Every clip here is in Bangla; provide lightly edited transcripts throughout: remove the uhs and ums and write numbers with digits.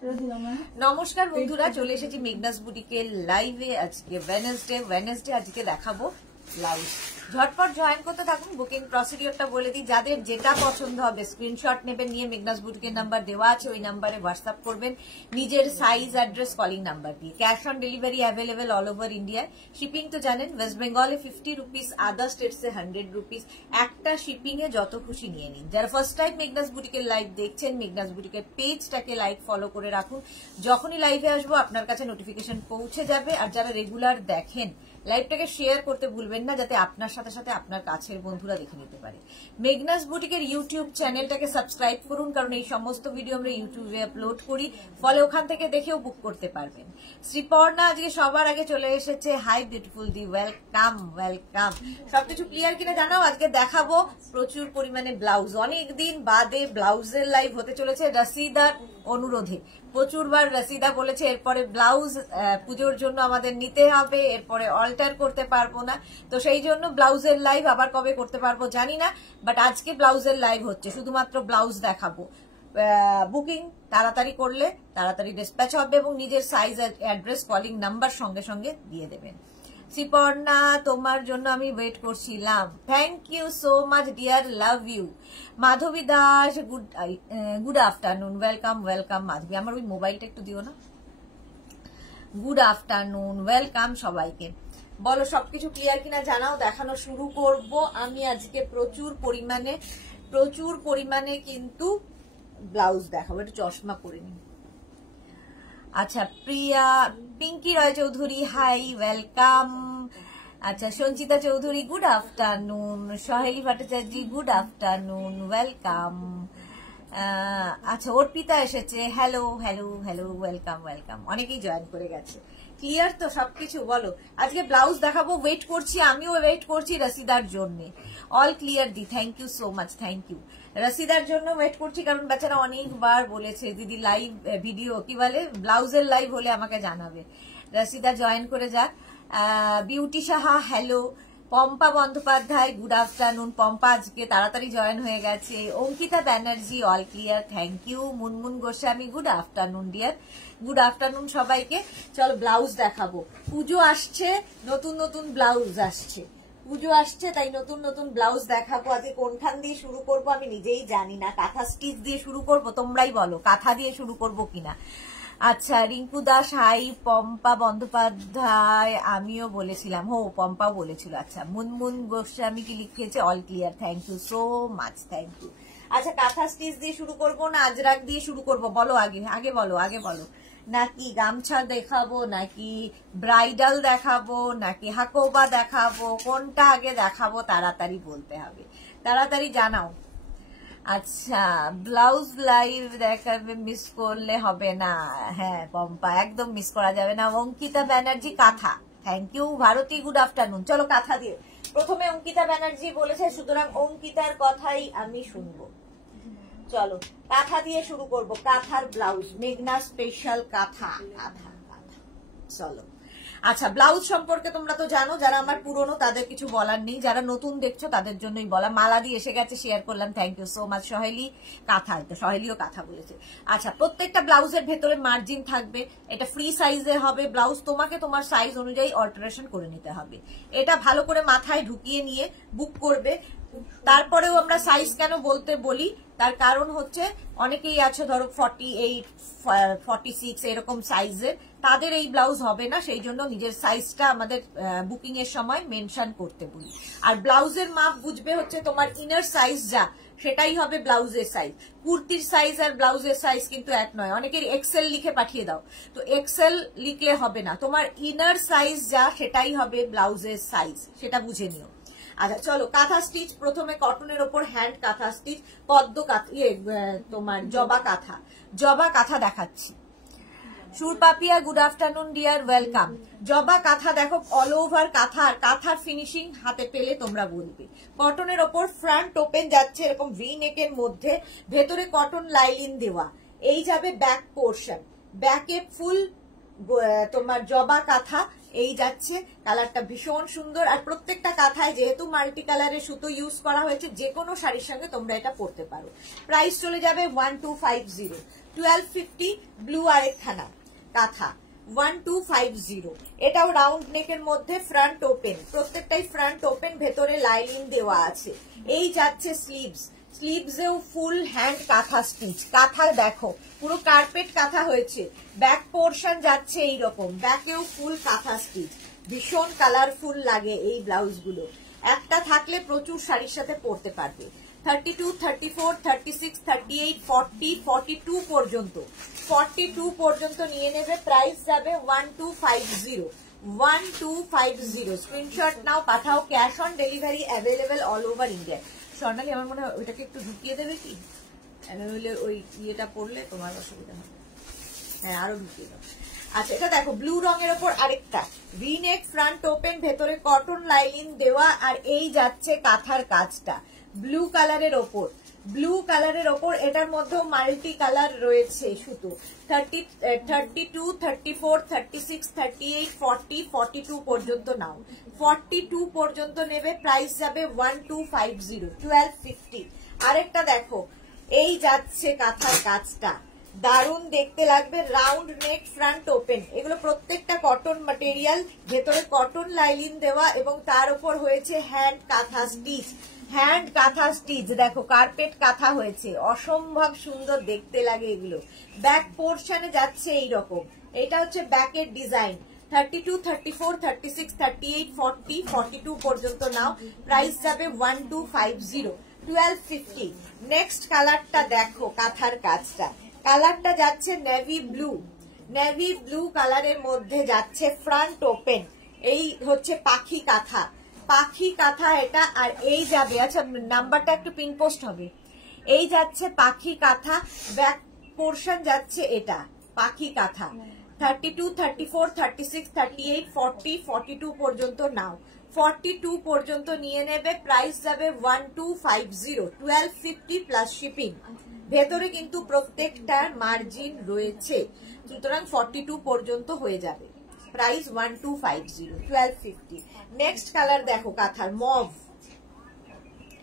নমস্কার বন্ধুরা, চলে এসেছি মেঘনাস বুটিকের লাইভে। আজকে ওয়েডনেসডে আজকে দেখাবো ব্লাউজ। ঝটপট জয়েন করতে থাকুন। বুকিং প্রসিডিওরটা বলে দিই, যাদের যেটা পছন্দ হবে স্ক্রিনশট নেবেন, নিয়ে মেঘনাস বুটিকের নাম্বার দেওয়া আছে, ওই নাম্বারে হোয়াটসঅ্যাপ করবেন নিজের সাইজ, অ্যাড্রেস, কলিং নাম্বার দিয়ে। Cash on delivery available all over India. Shipping তো জানেন, ওয়েস্ট বেঙ্গলে 50 রুপিস, আদার স্টেটসে 100 রুপিস। একটা শিপিং এ যত খুশি নিয়ে নিন। যারা ফার্স্ট টাইম মেঘনাস বুটিকের লাইভ দেখছেন, মেঘনাস বুটিকের পেজটাকে লাইক ফলো করে রাখুন। যখনই লাইভে আসবো আপনার কাছে নোটিফিকেশন পৌঁছে যাবে। আর যারা রেগুলার দেখেন, লাইভটাকে শেয়ার করতে ভুলবেন না, যাতে আপনার সাথে সাথে আপনার কাছের বন্ধুরা দেখে নিতে পারে। মেঘনাস বুটিকের ইউটিউব চ্যানেলটাকে সাবস্ক্রাইব করুন, কারণ এই সমস্ত ভিডিও আমরা ইউটিউবে আপলোড করি, ফলে ওখান থেকে দেখেও বুক করতে পারবেন। শ্রীপর্ণা আজকে সবার আগে চলে এসেছে। হাই বিউটিফুল দি, ওয়েলকাম ওয়েলকাম। সবকিছু ক্লিয়ার কিনা জানাও। আজকে দেখাবো প্রচুর পরিমাণে ব্লাউজ। অনেকদিন বাদে ব্লাউজের লাইভ হতে চলেছে রসিদার অনুরোধে। প্রচুরবার রসিদা বলেছে এরপরে ব্লাউজ পুজোর জন্য আমাদের নিতে হবে, এরপরে অল্টার করতে পারবো না, তো সেই জন্য ব্লাউজের লাইভ আবার কবে করতে পারবো জানি না, বাট আজকে ব্লাউজের লাইভ হচ্ছে। শুধুমাত্র ব্লাউজ দেখাবো। বুকিং তাড়াতাড়ি করলে তাড়াতাড়ি ডিসপ্যাচ হবে এবং নিজের সাইজ, অ্যাড্রেস, কলিং নাম্বার সঙ্গে সঙ্গে দিয়ে দেবেন। শ্রীপর্ণা, তোমার জন্য আমি ওয়েট করছিলাম। Thank you so much dear, love you. Madhabi Das, good afternoon, welcome welcome. Madhabi, আমার ওই মোবাইলটা একটু দিও না। গুড আফটারনুন, ওয়েলকাম সবাইকে। বলো সবকিছু ক্লিয়ার কিনা জানাও, দেখানো শুরু করব। আমি আজকে প্রচুর পরিমাণে কিন্তু ব্লাউজ দেখাবো। একটু চশমা পরে নি। আচ্ছা, প্রিয়া, পিঙ্কি রয় চৌধুরী, হাই, ওয়েলকাম। আচ্ছা, সঞ্চিতা চৌধুরী, গুড আফটারনুন। সহেলি ভট্টাচার্য, গুড আফটারনুন, ওয়েলকাম। আচ্ছা, অর্পিতা এসেছে, hello hello hello, welcome welcome. অনেকেই জয়েন করে গেছে। ক্লিয়ার তো সবকিছু? বলো। আজকে ব্লাউজ দেখাবো, ওয়েট করছি, আমিও ওয়েট করছি রসিদার জন্য। অল ক্লিয়ার দি, thank you so much, thank you. রসিদার জন্য ওয়েট করছি, কারণ বেচারা অনেকবার বলেছে দিদি লাইভ ভিডিও কি বলে ব্লাউজের লাইভ হলে আমাকে জানাবে। রসিদা জয়েন করে যাক। Beauty Saha, hello. Pampa Bandyopadhyay, good afternoon. Pampa আজকে তাড়াতাড়ি জয়েন হয়ে গেছে। Ankita Banerjee, all clear, thank you. Munmun Goswami, good afternoon dear, good afternoon সবাইকে। চলো ব্লাউজ দেখাবো। পুজো আসছে, নতুন নতুন ব্লাউজ আসছে। পুজো আসছে, তাই নতুন নতুন ব্লাউজ দেখাবো। আজকে কোনখান দিয়ে শুরু করব আমি নিজেই জানি না। কাঁথা স্টিচ দিয়ে শুরু করব? তোমরাই বলো কাঁথা দিয়ে শুরু করব কিনা। আচ্ছা, রিঙ্কু দাস, হাই। পম্পা বন্দ্যোপাধ্যায়, আমিও বলেছিলাম। পম্পাও বলেছিল। আচ্ছা, মুনমুন গোস্বামী কি লিখেছে, all clear, thank you so much, thank you. আচ্ছা, কাঁথা স্টিচ দিয়ে শুরু করব না আজরাক দিয়ে শুরু করব? বলো আগে বলো। নাকি গামছা দেখাবো, নাকি ব্রাইডাল দেখাবো, নাকি হাকোবা দেখাবো? কোনটা আগে দেখাবো তাড়াতাড়ি বলতে হবে, তাড়াতাড়ি জানাও। আচ্ছা, ব্লাউজ লাইভ দেখাবে, মিস করলে হবে না। হ্যাঁ পম্পা, একদম মিস করা যাবে না। Ankita Banerjee, kantha, thank you. Bharati, good afternoon. চলো কাঁথা দিয়ে প্রথমে। অঙ্কিতা ব্যানার্জি বলেছে, সুতরাং অঙ্কিতার কথাই আমি শুনবো। চলো কাঁথা দিয়ে শুরু করব। কাঁথার ব্লাউজ, মেঘনা স্পেশাল কাঁথা। চলো। আচ্ছা, ব্লাউজ সম্পর্কে তোমরা তো জানো, যারা আমার পুরনো তাদের কিছু বলার নেই, যারা নতুন দেখছো তাদের জন্যই বলা। মালা দিয়ে এসে গেছে, শেয়ার করলাম, thank you so much. Saheli, kantha, তো সহেলিও কাঁথা বলেছে। আচ্ছা, প্রত্যেকটা ব্লাউজের ভেতরে মার্জিন থাকবে। এটা ফ্রি সাইজের হবে ব্লাউজ, তোমাকে তোমার সাইজ অনুযায়ী অল্টারেশন করে নিতে হবে। এটা ভালো করে মাথায় ঢুকিয়ে নিয়ে বুক করবে। তারপরেও আমরা সাইজ কেন বলতে বলি, তার কারণ হচ্ছে অনেকেই আছে ধরো 48, 46 এরকম সাইজের, তাদের এই ব্লাউজ হবে না, সেই জন্য নিজের সাইজটা আমাদের বুকিং এর সময় মেনশন করতে বলি। আর ব্লাউজের মাপ বুঝবে হচ্ছে তোমার ইনার সাইজ যা, সেটাই হবে ব্লাউজের সাইজ। কুর্তির সাইজ আর ব্লাউজের সাইজ কিন্তু এক নয়। অনেকের এক্সেল লিখে পাঠিয়ে দাও, তো এক্সেল লিখলে হবে না, তোমার ইনার সাইজ যা সেটাই হবে ব্লাউজের সাইজ, সেটা বুঝে নিও। আচ্ছা চলো, কাঁথা স্টিচ প্রথমে। কটনের ওপর হ্যান্ড কাঁথা স্টিচ, পদ্ম কাঁথা, তোমার জবা কাঁথা দেখাচ্ছি। সুরপাপিয়া, গুড আফটারনুন ডিয়ার, ওয়েলকাম। জবা কাঁথা দেখো, অল ওভার কাঁথার ফিনিশিং হাতে পেলে তোমরা বলবে। কটনের ওপর ফ্রন্ট ওপেন যাচ্ছে এরকম ভি নেকের মধ্যে, ভেতরে কটন লাইলিন দেওয়া। এই যাবে ব্যাক পোর্শন, ব্যাকে ফুল তোমার জবা কাঁথা এই যাচ্ছে। কালারটা ভীষণ সুন্দর, আর প্রত্যেকটা কাঁথায় যেহেতু মাল্টি কালারের সুতো ইউজ করা হয়েছে, যে কোনো শাড়ির সঙ্গে তোমরা এটা পরতে পারো। প্রাইস চলে যাবে 1250। 1250 ব্লু আরেকখানা কাঁথা 1250। এটাও রাউন্ড নেকের মধ্যে ফ্রন্ট ওপেন, প্রত্যেকটাই ফ্রন্ট ওপেন, ভেতরে লাইনিং দেওয়া আছে। এই যাচ্ছে স্লিভস, স্লিভসেও ফুল হ্যান্ড কাঁথা স্টিচ, কাঁথা দেখো পুরো কার্পেট কাঁথা হয়েছে। ব্যাক পোর্শন যাচ্ছে এইরকম, ব্যাকেও ফুল কাঁথা স্টিচ, ভীষণ কালারফুল লাগে এই ব্লাউজ গুলো। একটা থাকলে প্রচুর শাড়ির সাথে পরতে পারবে। 32, 34, 36, 38, 40, 42 পর্যন্ত, 42 পর্যন্ত নিয়ে নেবে। প্রাইস যাবে 1250, 1250। স্ক্রিনশট নাও, পাঠাও। Cash on delivery available all over India. Swarnali আমার মনে হয় ওইটাকে একটু ঢুকিয়ে দেবে কি, ওই ইয়েটা পড়লে তোমার অসুবিধা হবে। হ্যাঁ, আরো ঢুকিয়ে দাও। আচ্ছা, এটা দেখো ব্লু রঙের ওপর আরেকটা ভি নেক, ফ্রন্ট ওপেন, ভেতরে কটন লাইনিং দেওয়া, আর এই যাচ্ছে কাঁথার কাজটা ব্লু কালারের ওপর, ব্লু কালারের ওপর। এটার মধ্যেও মাল্টি কালার রয়েছে সুতো। 32, 34, 36, 38, 40, 42 পর্যন্ত নাও। 42 পর্যন্ত নেবে। প্রাইস যাবে 1250, 1250। আরেকটা দেখো, এই যাচ্ছে কাঁথার কাজটা, দারুণ দেখতে লাগবে। রাউন্ড নেক, ফ্রন্ট ওপেন, এগুলো প্রত্যেকটা কটন ম্যাটেরিয়াল, ভেতরে কটন লাইনিং দেওয়া এবং তার উপর হয়েছে হ্যান্ড কাঁথা স্টিচ, হ্যান্ড কাঁথা স্টিচ। দেখো কার্পেট কাঁথা হয়েছে, অসম্ভব সুন্দর দেখতে লাগে এগুলো। ব্যাক পোর্শনে যাচ্ছে এইরকম, এটা হচ্ছে ব্যাকের ডিজাইন। 32, 34, 36, 38, 40, 42 পর্যন্ত নাও। প্রাইস যাবে 1250, 1250। নেক্সট কালারটা দেখো, কাঁথার কাজটা, কালারটা যাচ্ছে নেভি ব্লু, নেভি ব্লু কালারের মধ্যে যাচ্ছে ফ্রন্ট ওপেন। এই হচ্ছে পাখি কাঁথা, পাখি কাঁথা এটা। আর এই যাবে, আচ্ছা নাম্বারটা একটু পিন পোস্ট হবে। এই যাচ্ছে পাখি কাঁথা, ব্যাক পোর্শন যাচ্ছে এটা পাখি কাঁথা। 32, 34, 36, 38, 40, 42 পর্যন্ত নাও। 42 পর্যন্ত নিয়ে নেবে। প্রাইস যাবে 1250, 1250 প্লাস শিপিং। ভেতরে কিন্তু প্রত্যেকটার মার্জিন রয়েছে, সুতরাং 42 পর্যন্ত হয়ে যাবে। প্রাইস 1250, 1250। নেক্সট কালার দেখো, কাঁথার মভ,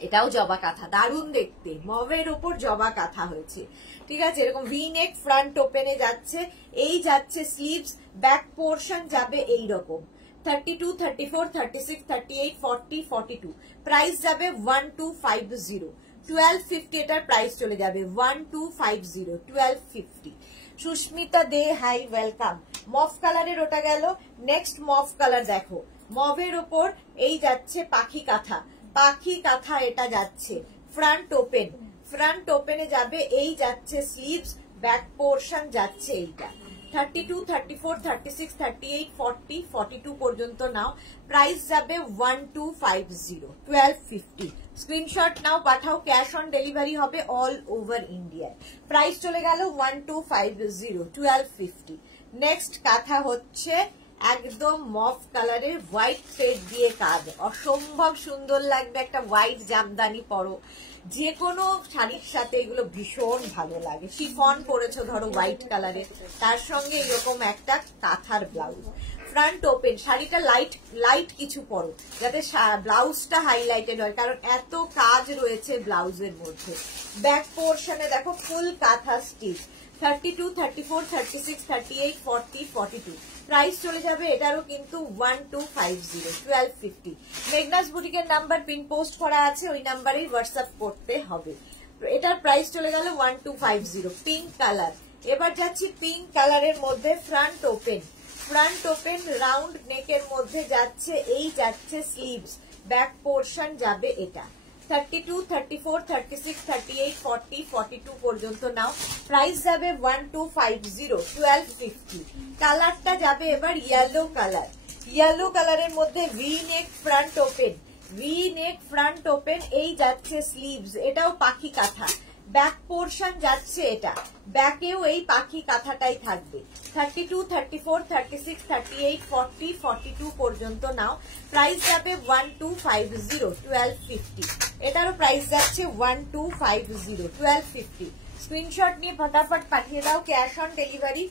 এটাও জবা কাঁথা, দারুণ দেখতে, মভের উপর জবা কাঁথা হয়েছে। ঠিক আছে, এরকম ভি নেক, ফ্রন্ট ওপেনে যাচ্ছে। এই যাচ্ছে স্লিভস, ব্যাক পোর্শন যাবে এইরকম। 32, 34, 36, 38, 40, 42। প্রাইস যাবে 1250, 1250। এটার প্রাইস চলে যাবে 1250, 1250। সুস্মিতা দে, হাই, ওয়েলকাম। মভ কালারের ওটা গেল। নেক্সট মভ কালার দেখো, মভের ওপর এই যাচ্ছে পাখি কাঁথা, পাখি কাঁথা এটা যাচ্ছে ফ্রন্ট ওপেন, ফ্রন্ট ওপেনে যাবে। এই যাচ্ছে স্লিভস, ব্যাক পোর্শন যাচ্ছে এইটা। 32, 34, 36, 38, 40, 42 পর্যন্ত নাও। প্রাইস যাবে 1250, 1250। স্ক্রিনশট নাও, পাঠাও। ক্যাশ অন ডেলিভারি হবে অল ওভার ইন্ডিয়ায়। প্রাইস চলে গেল 1250, 1250। নেক্সট কাঁথা হচ্ছে একদম মভ কালারের, হোয়াইট থ্রেড দিয়ে কাজ, অসম্ভব সুন্দর লাগবে। একটা হোয়াইট জামদানি পরো, যে কোনো শাড়ির সাথে এগুলো ভীষণ ভালো লাগে। শিফন পরেছো ধরো হোয়াইট কালারের, তার সঙ্গে এরকম একটা কাঁথার ব্লাউজ, ফ্রন্ট ওপেন। শাড়িটা লাইট লাইট কিছু পরো, যাতে ব্লাউজটা হাইলাইটেড হয়, কারণ এত কাজ রয়েছে ব্লাউজের মধ্যে। ব্যাক পোর্শনে দেখো ফুল কাঁথা স্টিচ। 32, 34, 36, 38, 40, 42। প্রাইস চলে যাবে এটারও কিন্তু 1250, 1250। মেঘনাস বুটিকের নাম্বার পিন পোস্ট করা আছে, ওই নাম্বারেই হোয়াটসঅ্যাপ করতে হবে। এটার প্রাইস চলে গেল 1250। পিঙ্ক কালার, এবার যাচ্ছি পিঙ্ক কালারের মধ্যে front open, front open round নেকের মধ্যে যাচ্ছে। এই যাচ্ছে স্লিভস, ব্যাক পোর্শন যাবে এটা। 32, 34, 36, 38, 40, 42 পর্যন্ত নাও। প্রাইস যাবে 1250, 1250। কালারটা যাবে এবার ইয়েলো কালার, ইয়েলো কালারের মধ্যে V neck, front open, V neck, front open. এই যাচ্ছে স্লিভস, এটাও পাখি কাঁথা, ব্যাক পোর্শন যাচ্ছে এটা, ব্যাকেও এই পাখি কাঁথাটাই থাকবে। 32, 34, 36, 38, 40, 42 পর্যন্ত নাও। প্রাইস যাবে 1250, 1250। এটারও প্রাইস যাচ্ছে 1250, 1250। স্ক্রিনশট নিয়ে ফটাফট পাঠিয়ে দাও। Cash on delivery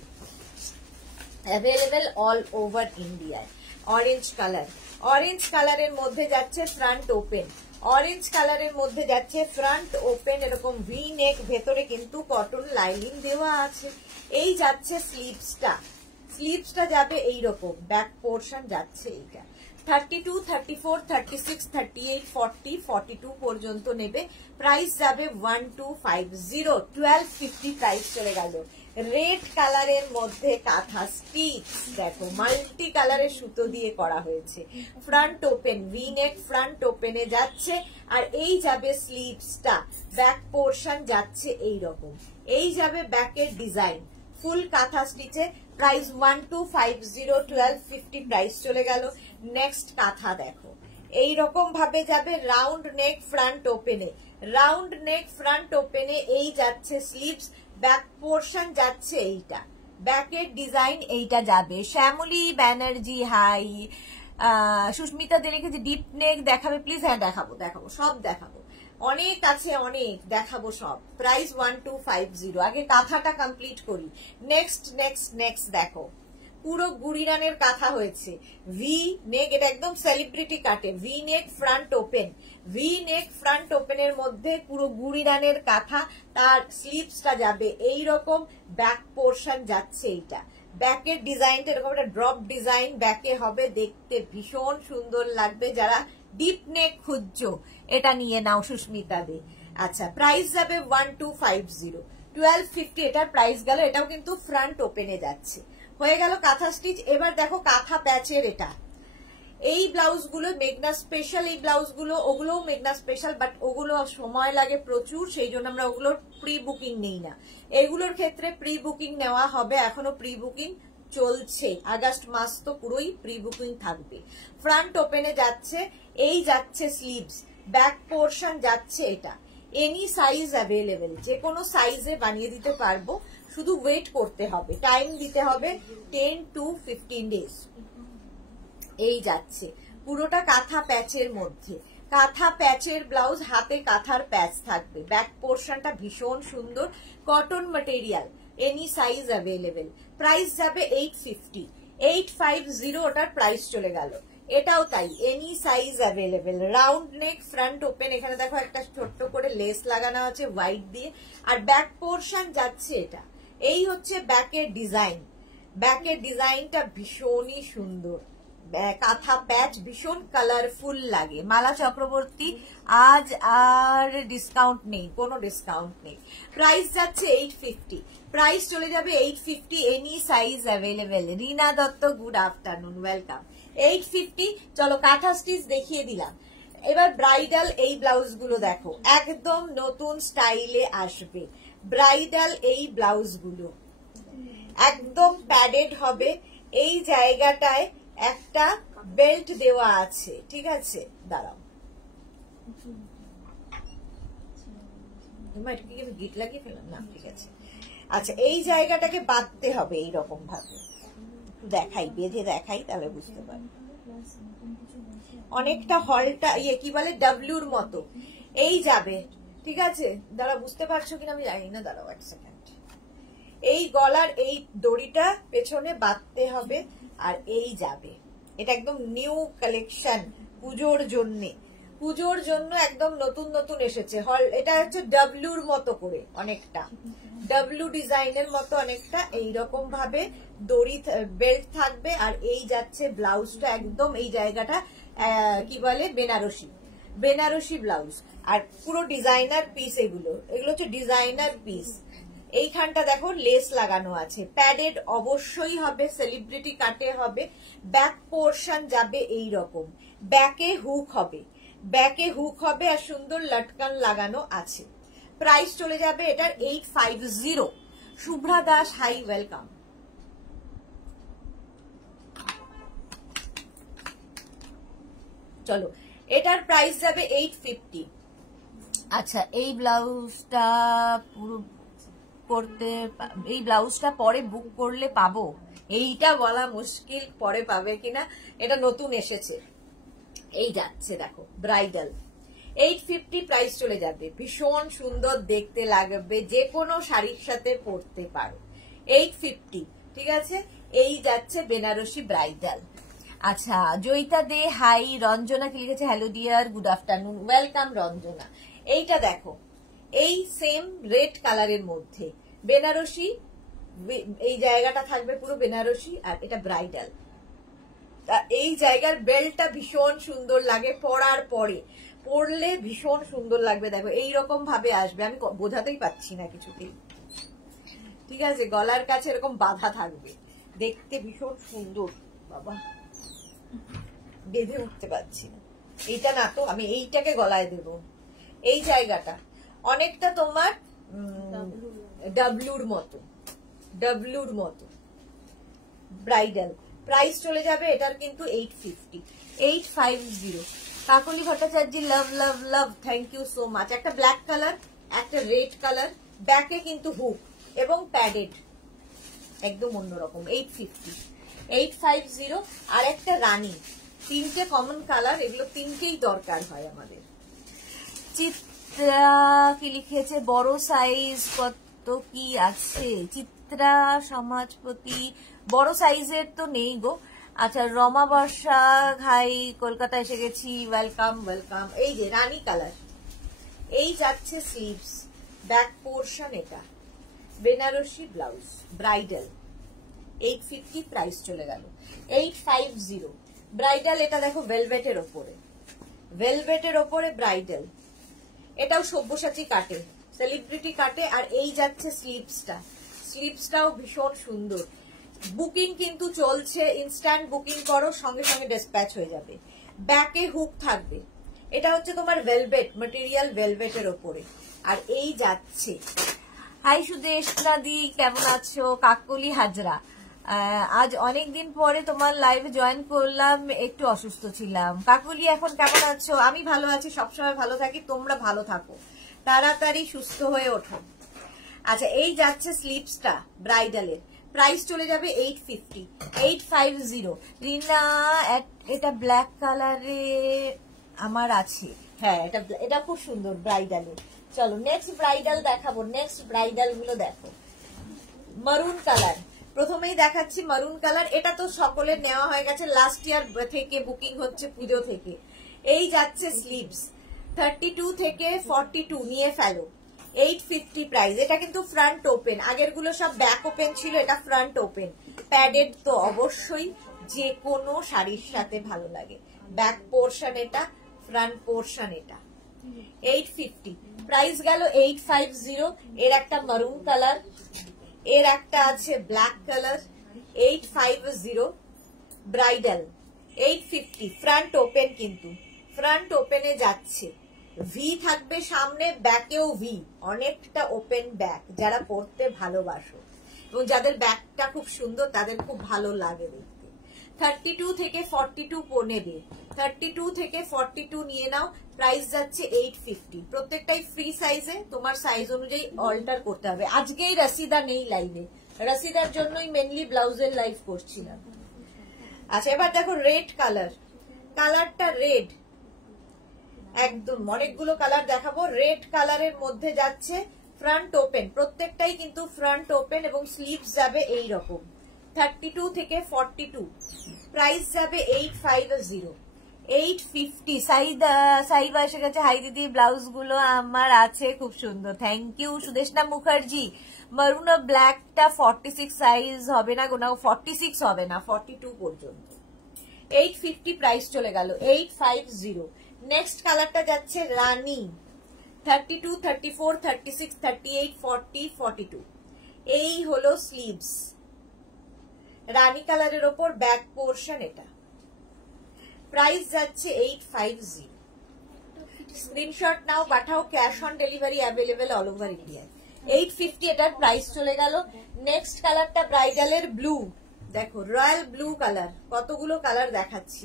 available all over ইন্ডিয়ায়। অরেঞ্জ কালার, অরেঞ্জ কালারের মধ্যে যাচ্ছে ফ্রন্ট ওপেন, অরেঞ্জ কালারের মধ্যে যাচ্ছে, ফ্রন্ট ওপেন, এরকম ভি নেক, ভেতরে কিন্তু কটন লাইনিং দেওয়া আছে। এই যাচ্ছে স্লিভসটা, স্লিভসটা যাবে এইরকম, ব্যাক পোর্শন যাচ্ছে এইটা। 32, 34, 36, 38, 40, 42 পর্যন্ত নেবে। প্রাইস যাবে 1250, 1250 প্রাইস চলে গেল। রেড কালারের মধ্যে কাঁথা স্টিচ, দেখো মাল্টি কালারের সুতো দিয়ে করা হয়েছে। Front open, V neck front ওপেনে যাচ্ছে, আর এই যাবে স্লিভসটা, ব্যাক পোর্শন যাচ্ছে এইরকম। এই যাবে ব্যাকের ডিজাইন, ফুল কাঁথা স্টিচে। প্রাইস 1250, 1250 প্রাইস চলে গেল। নেক্সট কাঁথা দেখো, এইরকম ভাবে যাবে রাউন্ড নেক ফ্রন্ট ওপেনে, রাউন্ড নেক ফ্রন্ট ওপেনে এই যাচ্ছে স্লিভস, ব্যাক পোর্শন যাচ্ছে এইটা, ব্যাকের ডিজাইন এইটা যাবে। শ্যামলী ব্যানার্জি হাই, সুস্মিতা দে লিখেছে ডিপ নেক দেখাবে প্লিজ। হ্যাঁ দেখাবো, দেখাবো, সব দেখাবো, অনেক আছে, অনেক দেখাবো সব। প্রাইস 1250। আগে কাঁথাটা কমপ্লিট করি। নেক্সট নেক্সট নেক্সট দেখো, পুরো গুড়িরানের কাঁথা হয়েছে, ভি নেক, এটা একদম সেলিব্রিটি কাটে, V neck front open, V neck front ওপেনের মধ্যে পুরো গুড়িরানের কাঁথা, তার স্লিভসটা যাবে এইরকম, ব্যাক পোর্শন যাচ্ছে এইটা। ব্যাকের ডিজাইনটা এরকম একটা ড্রপ ডিজাইন ব্যাকে হবে, দেখতে ভীষণ সুন্দর লাগবে। যারা ডিপ নেক খুঁজছো এটা নিয়ে নাও সুস্মিতা দে। আচ্ছা, প্রাইস যাবে 1250, 1250 এটার প্রাইস গেল। এটাও কিন্তু ফ্রন্ট ওপেনে যাচ্ছে। হয়ে গেল কাঁথা স্টিচ। এবার দেখো কাঁথা প্যাচের, এটা এই ব্লাউজ গুলো মেঘনা স্পেশাল, এই ব্লাউজ গুলো, ওগুলোও মেঘনা স্পেশাল, বাট ওগুলো সময় লাগে প্রচুর, সেই জন্য আমরা ওগুলোর প্রি বুকিং নেই না। এগুলোর ক্ষেত্রে প্রি বুকিং নেওয়া হবে, এখনো প্রি বুকিং চলছে, আগস্ট মাস তো পুরোই প্রি বুকিং থাকবে। ফ্রন্ট ওপেনে যাচ্ছে, এই যাচ্ছে স্লিভস, ব্যাক পোর্শন যাচ্ছে এটা। এনি সাইজ অ্যাভেলেবেল, যে কোনো সাইজে বানিয়ে দিতে পারবো, শুধু ওয়েট করতে হবে, টাইম দিতে হবে 10 to 15 ডেজ। এই যাচ্ছে পুরোটা কাঁথা প্যাচের মধ্যে, কাঁথা প্যাচের ব্লাউজ, হাতে কাঁথার প্যাচ থাকবে, ব্যাক পোর্শনটা ভীষণ সুন্দর, cotton material, any size available. Price যাবে 850, 850 ওটার প্রাইস চলে গেল। এটাও তাই, any size available. Round neck front open, এখানে দেখো একটা ছোট্ট করে লেস লাগানো আছে হোয়াইট দিয়ে, আর ব্যাক পোর্শন যাচ্ছে এটা। এই হচ্ছে ব্যাকের ডিজাইন, ব্যাকের ডিজাইনটা ভীষণই সুন্দর, কাঁথা প্যাচ ভীষণ কালারফুল লাগে। মালা চক্রবর্তী, আজ আর ডিসকাউন্ট নেই, কোনো ডিসকাউন্ট নেই। প্রাইস যাচ্ছে 850, প্রাইস চলে যাবে 850, এনি সাইজ অ্যাভেলেবেল। রিনা দত্ত, গুড আফটারনুন, ওয়েলকাম। 850। চলো কাঁথা স্টিচ দেখিয়ে দিলাম। এবার ব্রাইডাল এই ব্লাউজ গুলো দেখো, একদম নতুন স্টাইলে আসবে ব্রাইডাল এই ব্লাউজ গুলো, একদম প্যাডেড হবে। এই জায়গাটায় একটা বেল্ট দেওয়া আছে, ঠিক আছে, দাঁড়াও গিট লাগিয়ে ফেলাম না, ঠিক আছে। আচ্ছা, এই জায়গাটাকে বাঁধতে হবে এইরকম ভাবে, দেখাই, বেঁধে দেখাই, তাহলে বুঝতে পারবে। অনেকটা হলটা কি বলে ডাব্লিউর মতো এই যাবে, ঠিক আছে। দাঁড়া, বুঝতে পারছো কিনা আমি জানি না, দাঁড়াও এক সেকেন্ড। এই গলার এই দড়িটা পেছনে বাঁধতে হবে, আর এই যাবে। এটা একদম নিউ কালেকশন, পুজোর জন্যে, পুজোর জন্য একদম নতুন নতুন এসেছে। এটা হচ্ছে ডাব্লিউর মতো করে, অনেকটা ডাব্লিউ ডিজাইনের মতো, অনেকটা এইরকম ভাবে দড়ি বেল্ট থাকবে, আর এই যাচ্ছে ব্লাউজটা একদম এই জায়গাটা কি বলে বেনারসি, বেনারসি ব্লাউজ, আর পুরো ডিজাইনার পিস। এগুলো হচ্ছে ডিজাইনার পিস। এইখানটা দেখো লেস লাগানো আছে, প্যাডেড অবশ্যই হবে, সেলিব্রিটি কাটে হবে। ব্যাক পোর্শন যাবে এই রকম, ব্যাকে হুক হবে, ব্যাকে হুক হবে, আর সুন্দর লটকান লাগানো আছে। প্রাইস চলে যাবে এটার 850। Shubhra Das, hi, welcome. চলো, এটার প্রাইস যাবে 850। আচ্ছা, এই ব্লাউজটা পুরো করতে, এই ব্লাউজটা পরে বুক করলে পাবো, এইটা বলা মুশকিল, পরে পাবে কিনা। এটা নতুন এসেছে, এই যাচ্ছে দেখো ব্রাইডাল, 850 প্রাইস চলে যাবে। ভীষণ সুন্দর দেখতে লাগবে, যে কোনো শাড়ির সাথে পরতে পারো। 850, ঠিক আছে। এই যাচ্ছে বেনারসি ব্রাইডাল। আচ্ছা, জয়িতা দে হাই, রঞ্জনা কি লিখেছে hello dear, good afternoon, welcome Ranjana. এইটা দেখো, এই সেম রেড কালারের মধ্যে বেনারসি, এই জায়গাটা থাকবে পুরো বেনারসি, আর এটা ব্রাইডাল। এই জায়গার বেল্টটা ভীষণ সুন্দর লাগে পরার পরে, পরলে ভীষণ সুন্দর লাগবে। দেখো এইরকম ভাবে আসবে, আমি বোঝাতেই পাচ্ছি না কিছুতেই, ঠিক আছে? গলার কাছে এরকম বাঁধা থাকবে, দেখতে ভীষণ সুন্দর। বাবা বেঁধে উঠতে পারছি না, এইটা না তো, আমি এইটাকে গলায় দেব। এই জায়গাটা অনেকটা তোমার ডাব্লুর মতো ব্রাইডাল। প্রাইস চলে যাবে এটার কিন্তু 850। কাকলি ভট্টাচার্য লাভ লাভ লাভ, থ্যাংক ইউ সো মাচ। একটা ব্ল্যাক কালার, একটা রেড কালার, ব্যাকে কিন্তু হুক এবং প্যাডেড, একদম অন্যরকম। 850। আর একটা রানী, তিনটে কমন কালার, এগুলো তিনটেই দরকার হয় আমাদের। চিত্রা কি লিখেছে বড় সাইজ কত কি আছে? চিত্রা সমাজপতি, বড় সাইজের তো নেই গো। আচ্ছা, রমা বর্ষা হাই, কলকাতা এসে গেছি, ওয়েলকাম ওয়েলকাম। এই যে রানী কালার, এই যাচ্ছে স্লিভস, ব্যাক পোর্শন, এটা বেনারসি ব্লাউজ, ব্রাইডাল। 850 প্রাইস চলে গেল। 850 ব্রাইডাল। এটা দেখো ভেলভেটের ওপরে ব্রাইডাল, এটাও সব্যসাচী কাটে, সেলিব্রিটি কাটে। আর এই যাচ্ছে স্লিভসটাও ভীষণ সুন্দর। বুকিং কিন্তু চলছে, ইনস্ট্যান্ট বুকিং করো, সঙ্গে সঙ্গে ডিসপ্যাচ হয়ে যাবে। ব্যাকে হুক থাকবে, এটা হচ্ছে তোমার ভেলভেট ম্যাটেরিয়াল, ভেলভেটের ওপরে। আর এই যাচ্ছে, হাই সুদেশ নাদি, কেমন আছো? কাকলি হাজরা, আজ অনেকদিন পরে তোমার লাইভে জয়েন করলাম, একটু অসুস্থ ছিলাম। কাকলি এখন কেমন আছো? আমি ভালো আছি, সবসময় ভালো থাকি, তোমরা ভালো থাকো, তাড়াতাড়ি সুস্থ হয়ে ওঠো। আচ্ছা, এই যাচ্ছে স্লিভসটা ব্রাইডালের, প্রাইস চলে যাবে 850। রিনা, এটা ব্ল্যাক কালারে আমার আছে, হ্যাঁ এটা খুব সুন্দর ব্রাইডালের। চলো নেক্সট ব্রাইডাল দেখাবো, নেক্সট ব্রাইডাল গুলো দেখো। মারুন কালার প্রথমেই দেখাচ্ছি, মারুন কালার। এটা তো সকলের নেওয়া হয়ে গেছে, লাস্ট ইয়ার থেকে বুকিং হচ্ছে, পুজো থেকে। এই যাচ্ছে স্লিভস, 32 থেকে 42 নিয়ে ফেলো। 850 প্রাইস। এটা কিন্তু ফ্রন্ট ওপেন, আগের গুলো সব ব্যাক ওপেন ছিল, এটা ফ্রন্ট ওপেন। প্যাডেড তো অবশ্যই যে কোনো শাড়ির সাথে ভালো লাগে। ব্যাক পোর্শন এটা, ফ্রন্ট পোর্শন এটা। 850 প্রাইস গেল 850। এর একটা মারুন কালার, এর একটা আছে black colour. 850 bridal. 850 front open, কিন্তু ফ্রন্ট ওপেনে যাচ্ছে, ভি থাকবে সামনে, ব্যাকেও ভি, অনেকটা ওপেন ব্যাক। যারা পরতে ভালোবাসো এবং যাদের ব্যাকটা খুব সুন্দর, তাদের খুব ভালো লাগে দেখতে। 32 থেকে 42 নেবে, 32 থেকে 42 নিয়ে নাও। প্রাইস যাচ্ছে 850। প্রত্যেকটাই ফ্রি সাইজে, তোমার সাইজ অনুযায়ী অল্টার করতে হবে। আজকেই রসিদা নেই লাইভে, রসিদার জন্যই মেনলি ব্লাউজের লাইভ করছিলাম। আচ্ছা, এবার দেখো রেড কালার, কালারটা রেড, একদম অনেকগুলো কালার দেখাবো। রেড কালারের মধ্যে যাচ্ছে ফ্রন্ট ওপেন, প্রত্যেকটাই কিন্তু ফ্রন্ট ওপেন এবং স্লিভস যাবে এই রকম। 32 থেকে 42 প্রাইস যাবে 850। 850 সাইবা এসে গেছে। হাই দিদি, ব্লাউজ গুলো আমার আছে, খুব সুন্দর, থ্যাংক ইউ। সুদেশনা মুখার্জি, মারুন ব্ল্যাকটা 46 সাইজ হবে না গোনা, 46 হবে না, 42 পর্যন্ত। 850 প্রাইস চলে গেল। 850। নেক্সট কালারটা যাচ্ছে রানী, 32, 34, 36, 38, 40, 42। এই হলো স্লিভস, রানী কালারের ওপর ব্যাক পোর্শন। এটা প্রাইস যাচ্ছে 850। স্ক্রিনশট নাও, পাঠাও, cash on delivery available all over India. 850 এটার প্রাইস চলে গেল। নেক্সট কালারটা ব্রাইডালের ব্লু, দেখো রয়্যাল ব্লু কালার, কতগুলো কালার দেখাচ্ছি।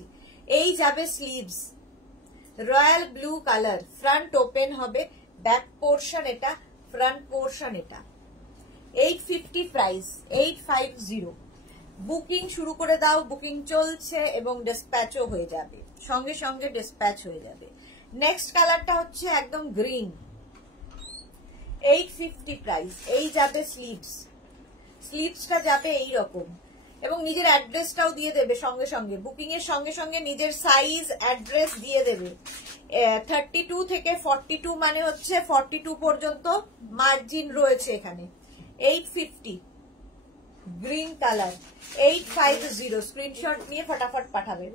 এই যাবে sleeves, royal blue colour, front open হবে, ব্যাক পোর্শন এটা, ফ্রন্ট পোর্শন এটা। 850 প্রাইস। 850। বুকিং শুরু করে দাও, বুকিং চলছে এবং ডিসপ্যাচও হয়ে যাবে, সঙ্গে সঙ্গে ডিসপ্যাচ হয়ে যাবে। নেক্সট কালারটা হচ্ছে একদম গ্রিন, 850 প্রাইস। এই যাবে স্লিভস, স্লিভসটা যাবে এই রকম, এবং নিজের অ্যাড্রেসটাও দিয়ে দেবে সঙ্গে সঙ্গে, বুকিং এর সঙ্গে সঙ্গে নিজের সাইজ অ্যাড্রেস দিয়ে দেবে। 32 থেকে 42 মানে হচ্ছে 42 পর্যন্ত মার্জিন রয়েছে এখানে। 850 গ্রিন কালার, 850 স্ক্রিনশট নিয়ে ফটাফট পাঠাবে।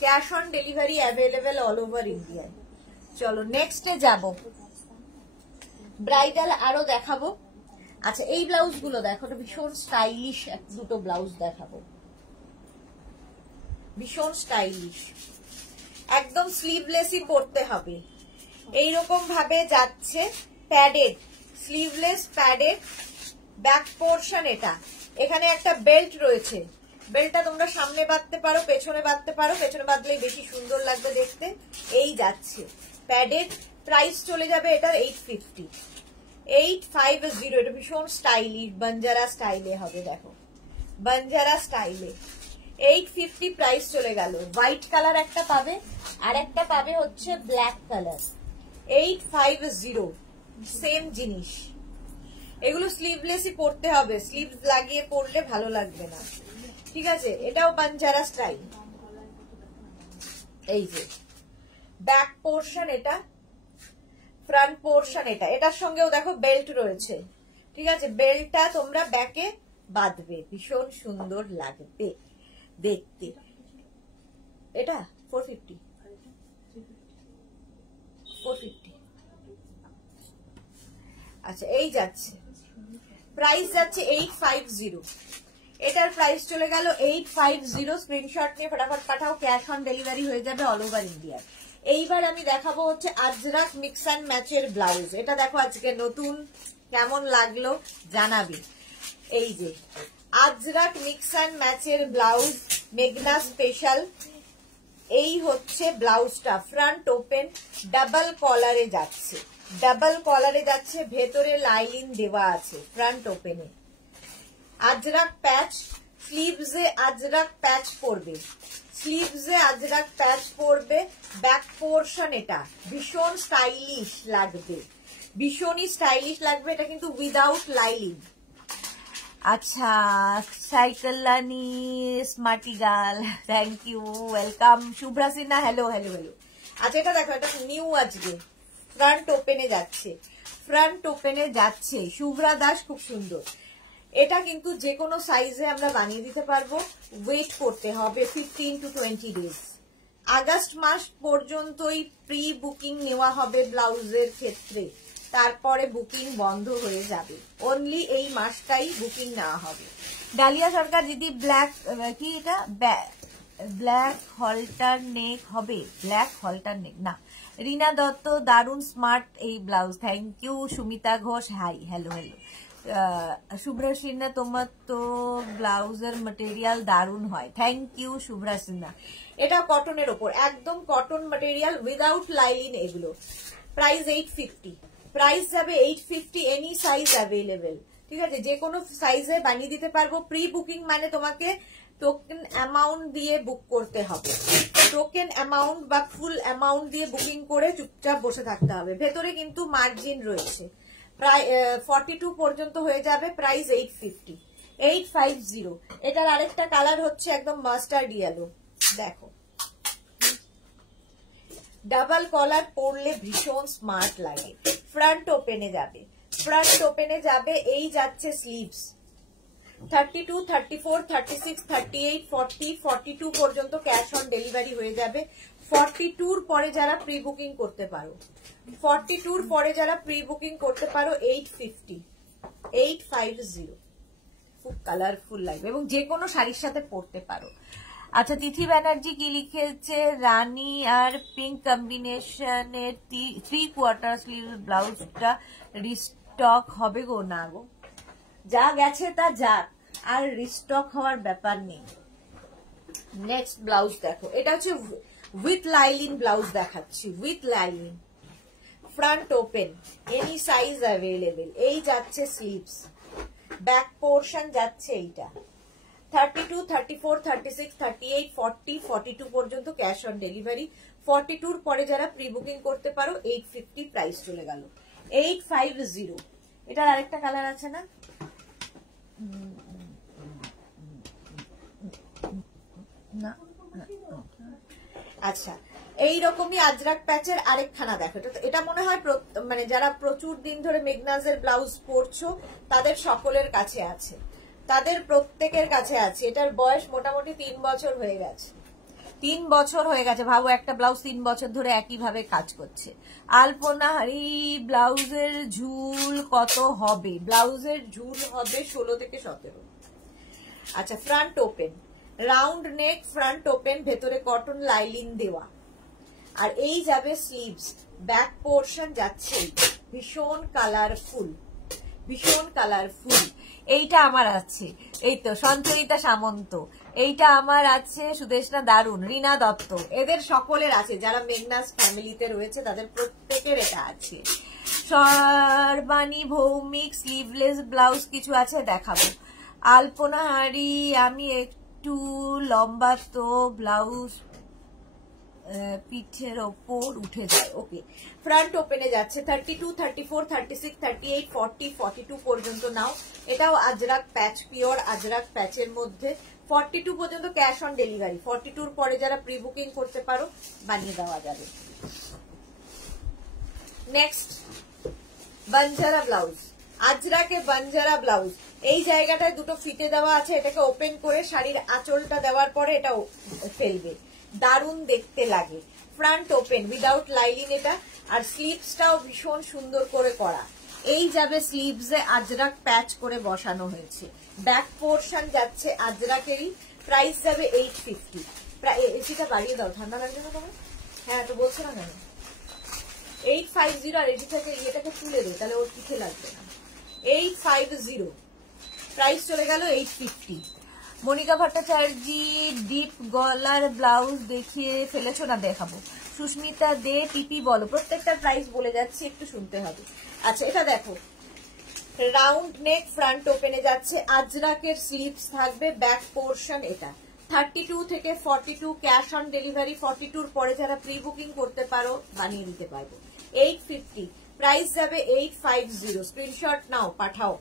Cash on delivery available all over ইন্ডিয়ায়। চলো নেক্সটে যাব, ব্রাইডাল আরো দেখাবো। আচ্ছা এই ব্লাউজ গুলো দেখো, ভীষণ স্টাইলিশ দুটো ব্লাউজ দেখাবো, ভীষণ স্টাইলিশ, একদম স্লিভলেসই পরতে হবে। এইরকম ভাবে যাচ্ছে, padded, sleeveless padded, back portion এটা। এখানে একটা বেল্ট রয়েছে, বেল্টটা তোমরা সামনে বাঁধতে পারো, পেছনে বাঁধতে পারো, পেছনে বাঁধলেই বেশি সুন্দর লাগবে দেখতে। এই যাচ্ছে প্যাডেড, প্রাইস চলে যাবে এটার 850, 850। এটা ভীষণ স্টাইলিশ, বাঞ্জারা স্টাইলে হবে, দেখো বাঞ্জারা স্টাইলে। 850 প্রাইস চলে গেল। হোয়াইট কালার একটা পাবে, আর একটা পাবে হচ্ছে ব্ল্যাক কালার। 850 সেম জিনিস। এগুলো স্লিভলেসই পরতে হবে, স্লিভ লাগিয়ে পরলে ভালো লাগবে না, ঠিক আছে। এটাও বাঞ্জারা স্টাইল। এই যে ব্যাক পোর্শন এটা, ফ্রন্ট পোর্শন এটা। এটার সঙ্গেও দেখো বেল্ট রয়েছে, ঠিক আছে। বেল্টটা তোমরা ব্যাকে বাঁধবে, ভীষণ সুন্দর লাগবে দেখতে। এটা 450, 450। আচ্ছা এই যাচ্ছে, প্রাইস যাচ্ছে 850। এটার প্রাইস চলে গেল 850। স্ক্রিনশট নিয়ে ফটাফট পাঠাও, ক্যাশ অন ডেলিভারি হয়ে যাবে অল ওভার ইন্ডিয়া। এইবার আমি দেখাবো হচ্ছে আজরাক মিক্স অ্যান্ড ম্যাচের ব্লাউজ। এটা দেখো আজকে নতুন, কেমন লাগলো জানাবে। এই যে আজরাক মিক্স অ্যান্ড ম্যাচের ব্লাউজ, মেঘনা স্পেশাল। এই হচ্ছে ব্লাউজটা, ফ্রন্ট ওপেন, ডাবল কলারে যাচ্ছে, ডাবল কলারে যাচ্ছে, ভেতরে লাইলিন দেওয়া আছে ফ্রন্ট ওপেনে। আজরাক প্যাচ, স্লিভসে আজরাক প্যাচ পড়বে, স্লিভসে আজরাক প্যাচ পড়বে। ব্যাক পোর্শন এটা ভীষণ স্টাইলিশ লাগবে, ভীষণই স্টাইলিশ লাগবে। এটা কিন্তু উইদাউট লাইলিন। আচ্ছা সাইকেলানি smarty girl, thank you, welcome. Shubhra Sinha, hello hello hello. আচ্ছা এটা দেখো, এটা নিউ আজকে, ফ্রন্ট ওপেনে যাচ্ছে, ফ্রন্ট ওপেনে যাচ্ছে। শুভ্রা দাস, খুব সুন্দর। এটা কিন্তু যে কোনো সাইজে আমরা বানিয়ে দিতে পারবো। ওয়েট করতে হবে 15 to 20 ডেজ। আগস্ট মাস পর্যন্তই প্রি বুকিং নেওয়া হবে ব্লাউজের ক্ষেত্রে, তারপরে বুকিং বন্ধ হয়ে যাবে। অনলি এই মাসটাই বুকিং নেওয়া হবে। ডালিয়া সরকার দিদি, ব্ল্যাক কি এটা, ব্ল্যাক হল্টার নেক হবে, ব্ল্যাক হল্টার নেক না। রিনা দত্ত, দারুন স্মার্ট এই blouse, thank you. Sumita Ghosh, hi, hello hello. Shubhra Sinha, তোমার তো ব্লাউজের মেটেরিয়াল দারুন হয়, থ্যাংক ইউ শুভ্রা সিনহা। এটা কটনের ওপর, একদম কটন মেটেরিয়াল, উইদাউট লাইলিন এগুলো। প্রাইস 850, প্রাইস যাবে 850। এনি সাইজ অ্যাভেলেবেল, ঠিক আছে, যে কোনো সাইজে বানিয়ে দিতে পারবো। প্রি বুকিং মানে তোমাকে টোকেন অ্যামাউন্ট দিয়ে বুক করতে হবে, টোকেন অ্যামাউন্ট বা ফুল অ্যামাউন্ট দিয়ে বুকিং করে চুপচাপ বসে থাকতে হবে। ভেতরে কিন্তু মার্জিন রয়েছে, প্রায় 42 পর্যন্ত হয়ে যাবে। প্রাইস 850, 850। এটার আরেকটা কালার হচ্ছে একদম মাস্টার্ড ইয়েলো, দেখো ডাবল কলার পরলে ভীষণ স্মার্ট লাগে। ফ্রন্ট ওপেনে যাবে, ফ্রন্ট ওপেনে যাবে। এই যাচ্ছে স্লিভস, 32, 34, 36, 38, 40, 42 পর্যন্ত ক্যাশ অন ডেলিভারি হয়ে যাবে। 42 পরে যারা প্রি বুকিং করতে পারো, 42 পরে যারা প্রি বুকিং করতে পারো 850, 850। খুব কালারফুল লাগবে এবং যে কোনো শাড়ির সাথে পরতে পারো। আচ্ছা তিথি ব্যানার্জি কি লিখেছে, রানী আর পিঙ্ক কম্বিনেশনের 3/4 স্লিভ ব্লাউজটা রিস্টক হবে গো? না গো, যা গেছে তা যাক, আর রিস্টক হওয়ার ব্যাপার নেই। নেক্সট ব্লাউজ দেখো, এটা হচ্ছে উইথ লাইলিন ব্লাউজ দেখাচ্ছি, with lining, front open, any size available. এই যাচ্ছে স্লিভস, ব্যাক পোর্শন যাচ্ছে এইটা। 32, 34, 36, 38, 40, 42 পর্যন্ত ক্যাশ অন ডেলিভারি। 42 পরে যারা প্রি বুকিং করতে পারো 850, প্রাইস চলে গেল 850। এটার আরেকটা কালার আছে না, না। আচ্ছা, এইরকমই আজরাক প্যাচের আরেকখানা দেখো, এটা মনে হয় মানে যারা প্রচুর দিন ধরে মেঘনাজের ব্লাউজ পরছো তাদের সকলের কাছে আছে, তাদের প্রত্যেকের কাছে আছে। এটার বয়স মোটামুটি 3 বছর হয়ে গেছে, 3 বছর হয়ে গেছে। ভাবো একটা ব্লাউজ 3 বছর ধরে একইভাবে কাজ করছে। আলপনাহারি ব্লাউজের ঝুল কত হবে? ব্লাউজের ঝুল হবে 16 থেকে 17। আচ্ছা, front open, round neck, front open, ভেতরে কটন লাইলিন দেওয়া, আর এই যাবে স্লিভস, ব্যাক পোর্শন যাচ্ছে ভীষণ কালারফুল, ভীষণ কালারফুল। এইটা আমার আছে, এই তো সঞ্চয়িতা সামন্ত, এইটা আমার আছে সুদেশনা দারুণ, রীনা দত্ত, এদের সকলের আছে। যারা মেঘনাস ফ্যামিলিতে রয়েছে তাদের প্রত্যেকের এটা আছে। সর্বাণী ভৌমিক স্লিভলেস ব্লাউজ কিছু আছে দেখাবো। আলপনাহারি আমি একটু লম্বা তো ব্লাউজ পিঠের ওপর উঠে যায়। ওকে, ফ্রন্ট ওপেনে যাচ্ছে 32, 34, 36, 38, 40, 42 পর্যন্ত নাও। এটাও আজরাক প্যাচ, পিওর আজরাক প্যাচের মধ্যে। 42 পর্যন্ত ক্যাশ অন ডেলিভারি, 42 পরে যারা প্রি বুকিং করতে পারো বানিয়ে দেওয়া যাবে। নেক্সট বাঞ্জারা ব্লাউজ, আজরাকে বাঞ্জারা ব্লাউজ। এই জায়গাটায় দুটো ফিতে দেওয়া আছে, এটাকে ওপেন করে শাড়ির আঁচলটা দেওয়ার পরে এটা ফেলবে, দারুণ দেখতে লাগে। ফ্রন্ট ওপেন উইদাউট লাইলিন এটা, আর স্লিভসটাও ভীষণ সুন্দর করে করা। এই যাবে স্লিভসে আজরাক প্যাচ করে বসানো হয়েছে, ব্যাক পোর্শন যাচ্ছে আজরাকেরই, প্রাইস যাবে 850। এসিটা বাড়িয়ে দাও, ঠান্ডা লাগবে না তোমার? হ্যাঁ, তো বলছো না কেন? 850, আর এসি থেকে ইয়েটাকে তুলে দে, তাহলে ওর পিঠে লাগবে না। 850, প্রাইস চলে গেল 850। মনিকা ভট্টাচার্য ডিপ গলার ব্লাউজ দেখিয়ে ফেলেছো না? দেখাবো। সুস্মিতা দে টিপি বলো, প্রত্যেকটা প্রাইস বলে যাচ্ছি, একটু শুনতে হবে। আচ্ছা, এটা দেখো, রাউন্ড নেক, ফ্রন্ট ওপেনে যাচ্ছে, আজরাকের স্লিভস থাকবে, ব্যাক পোর্শন এটা। 32 থেকে 42 ক্যাশ অন ডেলিভারি, 42 পরে যারা প্রি বুকিং করতে পারো বানিয়ে দিতে পারবো। 850, প্রাইস যাবে 850। স্ক্রিনশট নাও, পাঠাও।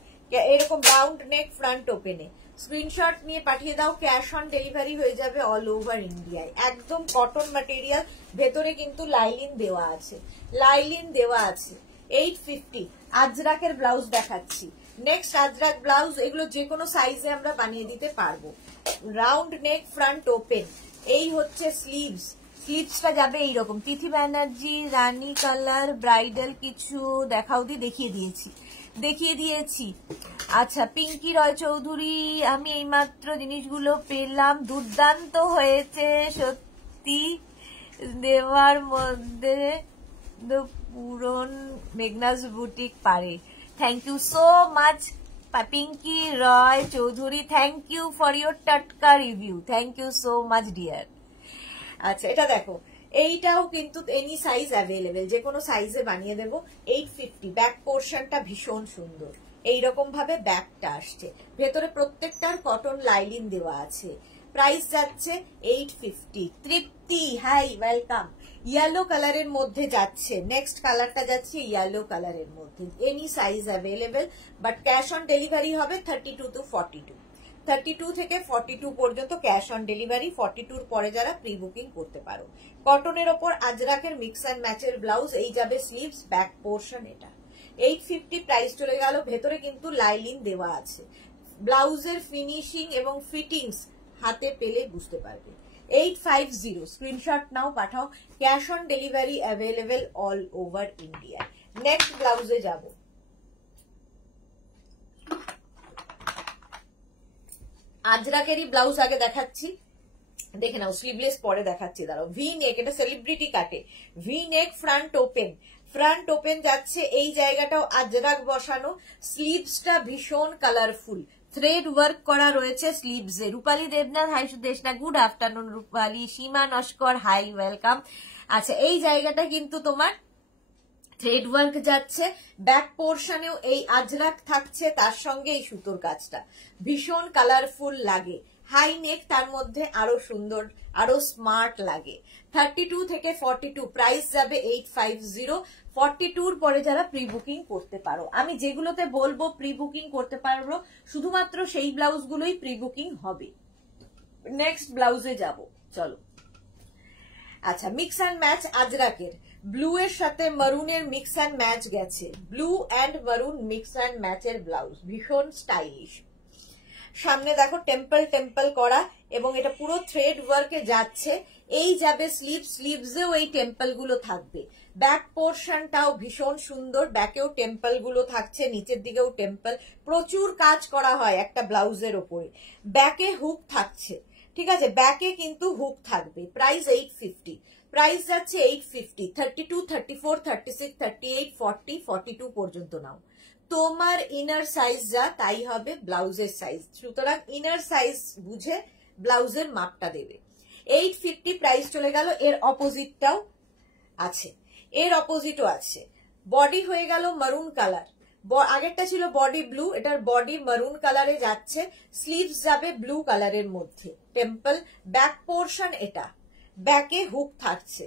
এরকম রাউন্ড নেক, ফ্রন্ট ওপেনে স্ক্রিনশট নিয়ে পাঠিয়ে দাও, ক্যাশ অন ডেলিভারি হয়ে যাবে অল ওভার ইন্ডিয়ায়। একদম কটন ম্যাটেরিয়াল, ভেতরে কিন্তু লাইলিন দেওয়া আছে, লাইলিন দেওয়া আছে। 850 আজরাকের ব্লাউজ দেখাচ্ছি। নেক্সট আজরাক ব্লাউজ, এগুলো যে কোনো সাইজে আমরা বানিয়ে দিতে পারবো। রাউন্ড নেক, ফ্রন্ট ওপেন, এই হচ্ছে স্লিভস, স্লিভসটা যাবে এইরকম। তিথি ব্যানার্জি রানী কালার ব্রাইডাল কিছু দেখাও দি, দেখিয়ে দিয়েছি। আচ্ছা, পিঙ্কি রয় চৌধুরী আমি এইমাত্র জিনিসগুলো পেলাম, দুর্দান্ত হয়েছে সত্যি, দেওয়ার মধ্যে পুরন মেঘনাস বুটিক পারে। Thank you so much Pinki Roy Chowdhury, thank you for your টাটকা review, thank you so much dear. আচ্ছা, এটা দেখো, এইটাও কিন্তু এনি সাইজ অ্যাভেলেবেল, যে কোনো সাইজে বানিয়ে দেবো। 850, ব্যাক পোর্শনটা ভীষণ সুন্দর, এইরকম ভাবে ব্যাকটা আসছে, ভেতরে প্রত্যেকটার কটন লাইলিন দেওয়া আছে। প্রাইস যাচ্ছে 850। তৃপ্তি হাই, ওয়েলকাম। ইয়েলো কালারের মধ্যে যাচ্ছে, নেক্সট কালারটা যাচ্ছে ইয়েলো কালারের মধ্যে। Any size available, but cash on delivery হবে 32 to 42। 32 থেকে 42 পর্যন্ত ক্যাশ অন ডেলিভারি, 42 পরে যারা প্রি বুকিং করতে পারো। কটনের ওপর আজরাকের মিক্স অ্যান্ড ম্যাচের ব্লাউজ, এই যাবে স্লিভস, ব্যাক পোর্শন এটা। 850 প্রাইস চলে গেল, ভেতরে কিন্তু লাইলিন দেওয়া আছে। ব্লাউজের ফিনিশিং এবং ফিটিংস হাতে পেলে বুঝতে পারবে। 850, স্ক্রিনশট নাও, পাঠাও। Cash on delivery available all over India. Next ব্লাউজে যাব। আজরাকেরই ব্লাউজ আগে দেখাচ্ছি, দেখে নাও, স্লিভলেস পরে দেখাচ্ছি, দাঁড়াও। ভি নেক, এটা সেলিব্রিটি কাটে, V neck, front open, front open যাচ্ছে, এই জায়গাটাও আজরাক বসানো, স্লিভসটা ভীষণ কালারফুল, থ্রেড ওয়ার্ক করা রয়েছে স্লিভসে। Rupali Debnath hi Sudeshna, good afternoon Rupali. Seema Naskar hi, welcome. আচ্ছা, এই জায়গাটা কিন্তু তোমার থ্রেড ওয়ার্ক যাচ্ছে, ব্যাক পোর্শনেও এই আজরাক থাকছে, তার সঙ্গে এই সুতোর কাজটা ভীষণ কালারফুল লাগে। হাই নেক, তার মধ্যে আরো সুন্দর, আরো স্মার্ট লাগে। 32 থেকে 42, প্রাইস যাবে 850। 42 পরে যারা প্রি বুকিং করতে পারো, আমি যেগুলোতে বলবো প্রি বুকিং করতে পারবো, শুধুমাত্র সেই ব্লাউজগুলোই প্রি বুকিং হবে। নেক্সট ব্লাউজে যাব, চলো। আচ্ছা, মিক্স অ্যান্ড ম্যাচ আজরাকের ব্লু এর সাথে মারুনের মিক্স অ্যান্ড ম্যাচ গেছে, ব্লু অ্যান্ড মারুন মিক্স অ্যান্ড ম্যাচের ব্লাউজ, ভীষণ স্টাইলিশ। সামনে দেখো টেম্পল টেম্পল করা এবং এটা পুরো থ্রেড ওয়ার্কে যাচ্ছে। এই যাবে স্লিভ, স্লিভসেও এই টেম্পল গুলো থাকবে। ব্যাক পোর্শনটাও ভীষণ সুন্দর, ব্যাকেও টেম্পল গুলো থাকছে, নিচের দিকেও টেম্পল, প্রচুর কাজ করা হয় একটা ব্লাউজের ওপরে। ব্যাকে হুক থাকছে, ঠিক আছে, ব্যাকে কিন্তু হুক থাকবে। প্রাইস 850, প্রাইস যাচ্ছে 850। 32, 34, 36, 38, 40, 42 পর্যন্ত নাও। তোমার ইনার সাইজ যা তাই হবে ব্লাউজের সাইজ, সুতরাং ইনার সাইজ বুঝে ব্লাউজের মাপটা দেবে। 850 প্রাইস চলে গেল। এর অপোজিটটাও আছে, এর অপোজিটও আছে। বডি হয়ে গেল মারুন কালার, আগেরটা ছিল বডি ব্লু, এটার বডি মারুন কালারে যাচ্ছে, স্লিভস যাবে ব্লু কালারের মধ্যে, টেম্পল। ব্যাক পোর্শন এটা, ব্যাকে হুক থাকছে।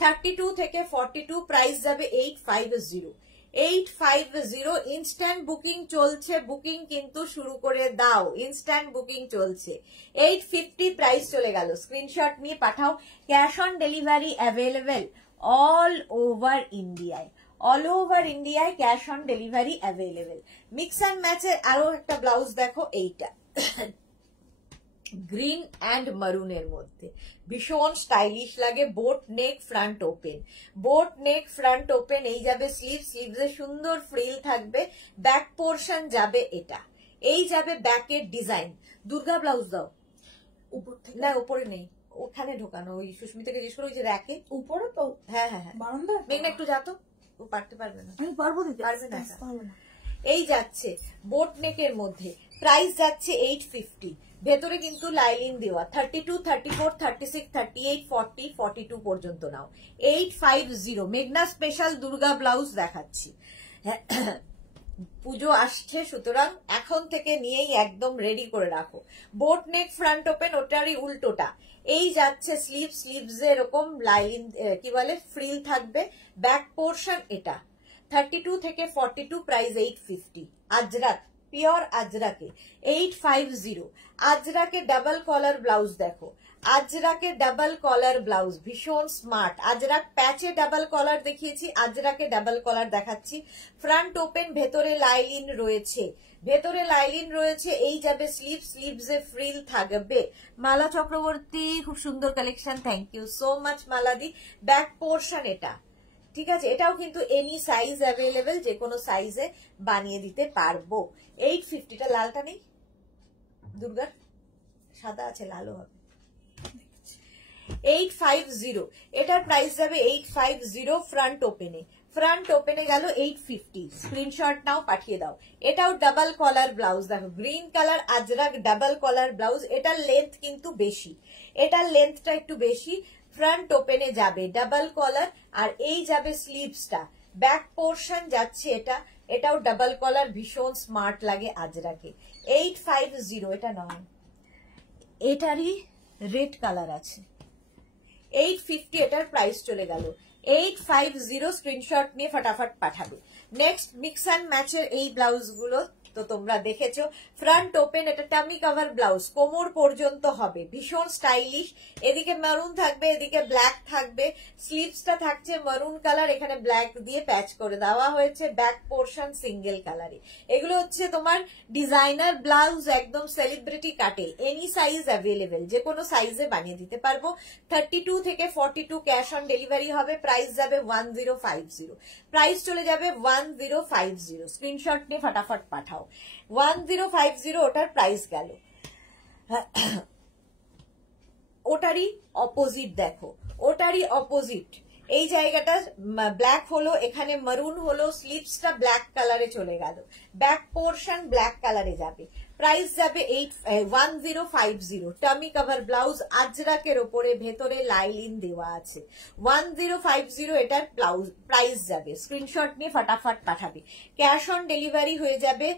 32 থেকে 42 প্রাইস যাবে 850। 850 ইনস্ট্যান্ট বুকিং চলছে, বুকিং কিন্তু শুরু করে দাও, ইনস্ট্যান্ট বুকিং চলছে। 850 প্রাইস চলে গেল। স্ক্রিনশট নিয়ে পাঠাও। Cash on delivery available all over ইন্ডিয়ায়, অল ওভার ইন্ডিয়ায় cash on delivery available. Mix and ম্যাচের আরো একটা ব্লাউজ দেখো, এইটা গ্রিন অ্যান্ড মারুনের মধ্যে ভীষণ স্টাইলিশ লাগে। বোট নেক ফ্রন্ট ওপেন, বোট নেক ফ্রন্ট ওপেন। এই যাবে স্লিভ, স্লিভসে সুন্দর ফ্রিল থাকবে। ব্যাক পোর্শন যাবে এটা, এই যাবে ব্যাকের ডিজাইন। দুর্গা ব্লাউজ দাও উপর থেকে, না উপরে নেই, ওখানে ঢোকানো। ওই সুস্মিতাকে জিজ্ঞেস করো, ওই যে র্যাকে উপরে তো। হ্যাঁ হ্যাঁ হ্যাঁ, মেঘনা একটু যা তো, ও পারতে পারবে না। আমি পারবো, পারবে না। এই যাচ্ছে বোট নেকের মধ্যে, প্রাইস যাচ্ছে 850। ভেতরে কিন্তু লাইলিন দেওয়া। 32, 34, 36, 38, 40, 42 পর্যন্ত নাও। 850। মেঘনা স্পেশাল দুর্গা ব্লাউজ দেখাচ্ছি। পুজো আসছে, সুতরাং এখন থেকে নিয়েই একদম রেডি করে রাখো। বোট নেক ফ্রন্ট ওপেন, ওটারই উল্টোটা। এই যাচ্ছে স্লিভ, স্লিভস এরকম লাইলিন কি বলে ফ্রিল থাকবে। ব্যাক পোর্শন এটা। 32 থেকে 42 প্রাইস 850। আজরাক, পিওর আজরাকে 850। আজরাকে ডাবল কলার ব্লাউজ দেখো, আজরাকে ডাবল কলার ব্লাউজ ভীষণ স্মার্ট। আজরাক প্যাচে ডাবল কলার দেখিয়েছি, আজরাকে ডাবল কলার দেখাচ্ছি। ফ্রন্ট ওপেন, ভেতরে লাইলিন রয়েছে, ভেতরে লাইলিন রয়েছে। এই যাবে স্লিভ, স্লিভসে ফ্রিল থাকবে। মালা চক্রবর্তী, খুব সুন্দর collection, thank you so much মালাদি। ব্যাক পোর্শন এটা, ঠিক আছে, এটাও কিন্তু এনি সাইজ অ্যাভেলেবেল, যে কোনো সাইজে বানিয়ে দিতে পারবো। 850। লালটা নেই দুর্গার, সাদা আছে, লালও হবে। 850, এটার প্রাইস যাবে 850। ফ্রন্ট ওপেনে, ফ্রন্ট ওপেনে গেল 850। স্ক্রিনশট নাও, পাঠিয়ে দাও। এটাও ডাবল কলার ব্লাউজ দেখো, গ্রিন কালার আজরাক ডাবল কলার ব্লাউজ। এটার লেন্থ কিন্তু বেশি, এটার লেন্থটা একটু বেশি। ফ্রন্ট ওপেনে যাবে ডাবল কলার, আর এই যাবে স্লিভসটা। ব্যাক পোর্শন যাচ্ছে এটা, এটাও ডাবল কলার, ভীষণ স্মার্ট লাগে আজরাকে। 850। এটা নয়, এটারই রেড কালার আছে। 850 এটার প্রাইস চলে গেল। 850 স্ক্রিনশট নিয়ে ফটাফট পাঠাবে। নেক্সট মিক্স অ্যান্ড ম্যাচের এই ব্লাউজ গুলো তো তোমরা দেখেছো। ফ্রন্ট ওপেন, এটা টামি কভার ব্লাউজ, কোমর পর্যন্ত হবে, ভীষণ স্টাইলিশ। এদিকে মারুন থাকবে, এদিকে ব্ল্যাক থাকবে। স্লিভসটা থাকছে মারুন কালার, এখানে ব্ল্যাক দিয়ে প্যাচ করে দেওয়া হয়েছে। ব্যাক পোর্শন সিঙ্গেল কালারে। এগুলো হচ্ছে তোমার ডিজাইনার ব্লাউজ, একদম সেলিব্রিটি কাটে। এনি সাইজ অ্যাভেলেবেল, যে কোনো সাইজে বানিয়ে দিতে পারবো। 32 থেকে 42 ক্যাশ অন ডেলিভারি হবে। প্রাইস যাবে 1050। প্রাইস চলে যাবে 1050। স্ক্রিনশট নিয়ে ফটাফট পাঠাও। 1050 ওটার প্রাইস গেল। ওটারই অপোজিট দেখো, ওটারই অপোজিট। এই জায়গাটা ব্ল্যাক হলো, এখানে মারুন হলো, স্লিভসটা ব্ল্যাক কালারে চলে গেল। ব্যাক পোর্শন ব্ল্যাক কালারে যাবে। প্রাইস যাবে 1050। টামি কভার ব্লাউজ আজরাকের ওপরে, ভেতরে লাইলিন দেওয়া আছে। 1050 এটার প্রাইস যাবে। স্ক্রিনশট নিয়ে ফটাফট পাঠাবে। ক্যাশ অন ডেলিভারি হয়ে যাবে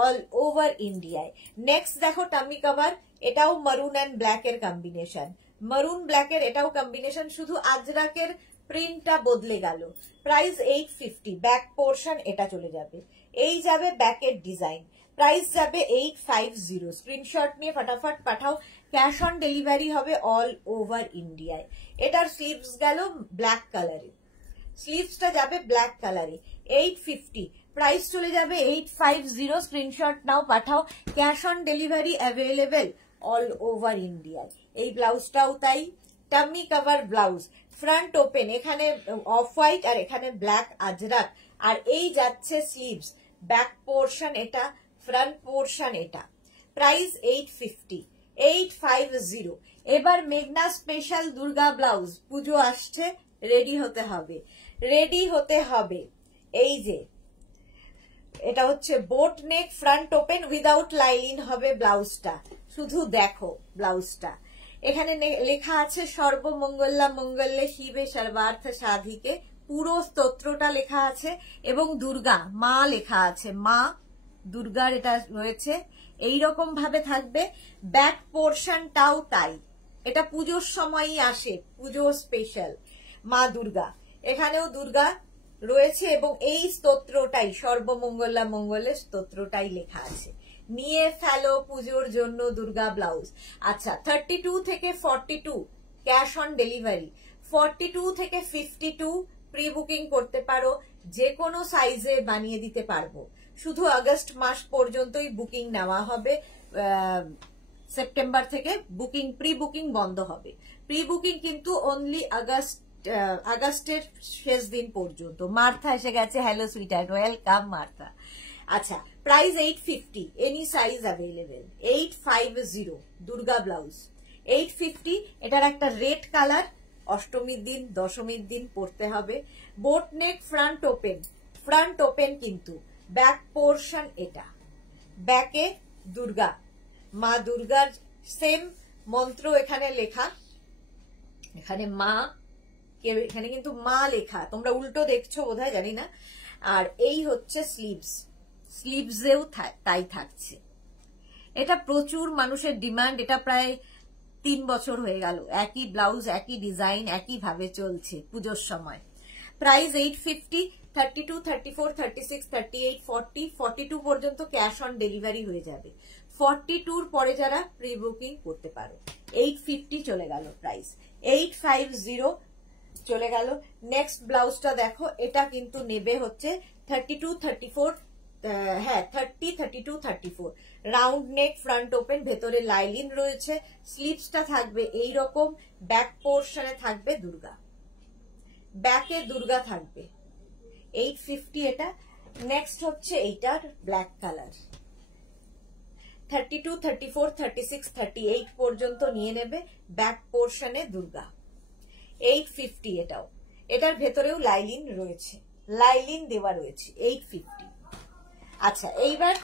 অল ওভার ইন্ডিয়ায়। নেক্সট দেখো টামি কভার, এটাও মারুন অ্যান্ড ব্ল্যাক এর কম্বিনেশন, মারুন ব্ল্যাকের এটাও কম্বিনেশন, শুধু আজরাকের প্রিন্টটা বদলে গেল। প্রাইস 850। ব্যাক পোর্শন এটা চলে যাবে, এই যাবে ব্যাকের ডিজাইন। প্রাইস যাবে 850। স্ক্রিনশট নিয়ে ফটাফট পাঠাও। ক্যাশ অন ডেলিভারি হবে অল ওভার ইন্ডিয়ায়। এটার স্লিভস গেল ব্ল্যাক কালারে, স্লিভসটা যাবে ব্ল্যাক কালারে। 850 প্রাইস চলে যাবে 850। স্ক্রিনশট নাও পাঠাও। Cash on delivery available all over ইন্ডিয়ায়। এই ব্লাউজটাও তাই, tummy cover blouse, front open, এখানে অফ হোয়াইট আর এখানে ব্ল্যাক আজরাক, আর এই যাচ্ছে স্লিভস, ব্যাক পোর্শন এটা, ফ্রন্ট পোর্শন এটা। প্রাইস 850, 850। এবার মেঘনা স্পেশাল দুর্গা ব্লাউজ, পুজো আসছে, রেডি হতে হবে, রেডি হতে হবে। এই যে এটা হচ্ছে বোট নেক, ফ্রন্ট ওপেন, উইদাউট লাইলিন হবে ব্লাউজটা। শুধু দেখো ব্লাউজটা, এখানে লেখা আছে সর্বমঙ্গলা মঙ্গলে শিবে সর্বার্থ সাধিকে, পুরো স্তোত্রটা লেখা আছে, এবং দুর্গা মা লেখা আছে, মা দুর্গার এটা রয়েছে। এইরকম ভাবে থাকবে। ব্যাক পোর্শনটাও তাই, এটা পুজোর সময়ই আসে, পুজো স্পেশাল মা দুর্গা, এখানেও দুর্গা রয়েছে, এবং এই স্তোত্রটাই সর্বমঙ্গলা মঙ্গলে স্তোত্রটাই লেখা আছে। নিয়ে ফেলো পুজোর জন্য দুর্গা ব্লাউজ। আচ্ছা, 32 থেকে 42 ক্যাশ অন ডেলিভারি, 42 থেকে 52 প্রি বুকিং করতে পারো, যে কোনো সাইজে বানিয়ে দিতে পারবো। শুধু আগস্ট মাস পর্যন্তই বুকিং নেওয়া হবে, সেপ্টেম্বর থেকে বুকিং, প্রি বুকিং বন্ধ হবে। প্রি বুকিং কিন্তু অনলি আগস্টের শেষ দিন পর্যন্ত। মার্থা এসে গেছে, হ্যালো সুইটার্ট, ওয়েলকাম মার্থা। আচ্ছা, price 850, any size available. 850 Durga blouse, 850। এটার একটা রেড কালার, অষ্টমীর দিন দশমীর দিন পরতে হবে। বোট নেক, ফ্রন্ট ওপেন, ফ্রন্ট ওপেন কিন্তু, ব্যাক পোর্শন এটা, ব্যাকে দুর্গা, মা দুর্গার সেম মন্ত্র এখানে লেখা, এখানে মা, এখানে কিন্তু মা লেখা, তোমরা উল্টো দেখছো বোধহয়, জানি না। আর এই হচ্ছে স্লিভস, স্লিভসেও তাই থাকছে। এটা প্রচুর মানুষের ডিমান্ড, এটা প্রায় 3 বছর হয়ে গেল, একই ব্লাউজ, একই ডিজাইন, একই ভাবে চলছে পুজোর সময়। প্রাইস 850, 32, 34, 36, 38, 40, 42 পর্যন্ত ক্যাশ অন ডেলিভারি হয়ে যাবে। 42 পরে যারা প্রি বুকিং করতে পারো। 850 চলে গেল প্রাইস, 850 চলে গেল। নেক্সট ব্লাউজটা দেখো, এটা কিন্তু নেবে হচ্ছে 32, 34, হ্যাঁ 30, 32, 34, রাউন্ড নেক, ফ্রন্ট ওপেন, ভেতরে লাইলিন রয়েছে, স্লিভসটা থাকবে এইরকম, ব্যাক পোর্শনে থাকবে দুর্গা, ব্যাকে দুর্গা থাকবে। 850 এটা। নেক্সট হচ্ছে এইটার ব্ল্যাক কালার, 32, 34, 36, 38 পর্যন্ত নিয়ে নেবে, ব্যাক পোর্শনে দুর্গা। 850 এটাও, এটার ভেতরেও লাইলিন রয়েছে, লাইলিন দেওয়া রয়েছে। 850। আচ্ছা, এইবার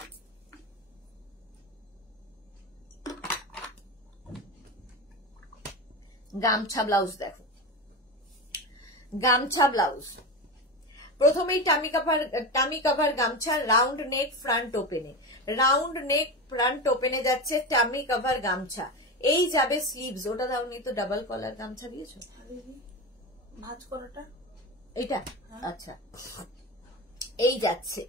গামছা ব্লাউজ দেখো, গামছা ব্লাউজ প্রথমেই টামি কভার গামছা, রাউন্ড নেক, ফ্রন্ট ওপেনে, রাউন্ড নেক, ফ্রন্ট ওপেনে যাচ্ছে টামি কভার গামছা। এই যাবে স্লিভস, ওটা দাওনি তো, ডাবল কলার গামছা দিয়েছো, ভাঁজ করাটা এটা, আচ্ছা এই যাচ্ছে।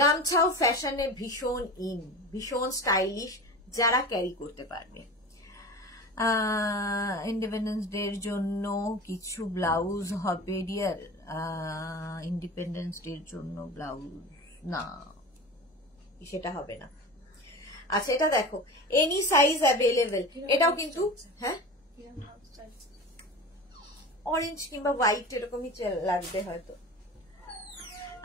গামছাও ফ্যাশনে ভীষণ ইন, ভীষণ স্টাইলিশ, যারা ক্যারি করতে পারবে। ইন্ডিপেন্ডেন্স ডে এর জন্য কিছু ব্লাউজ হবে ডিয়ার, ইন্ডিপেন্ডেন্স ডে এর জন্য ব্লাউজ না, সেটা হবে না। আচ্ছা, এটা দেখো, এনি সাইজ অ্যাভেলেবেল, এটাও কিন্তু, হ্যাঁ অরেঞ্জ কিংবা হোয়াইট এরকমই লাগবে হয়তো।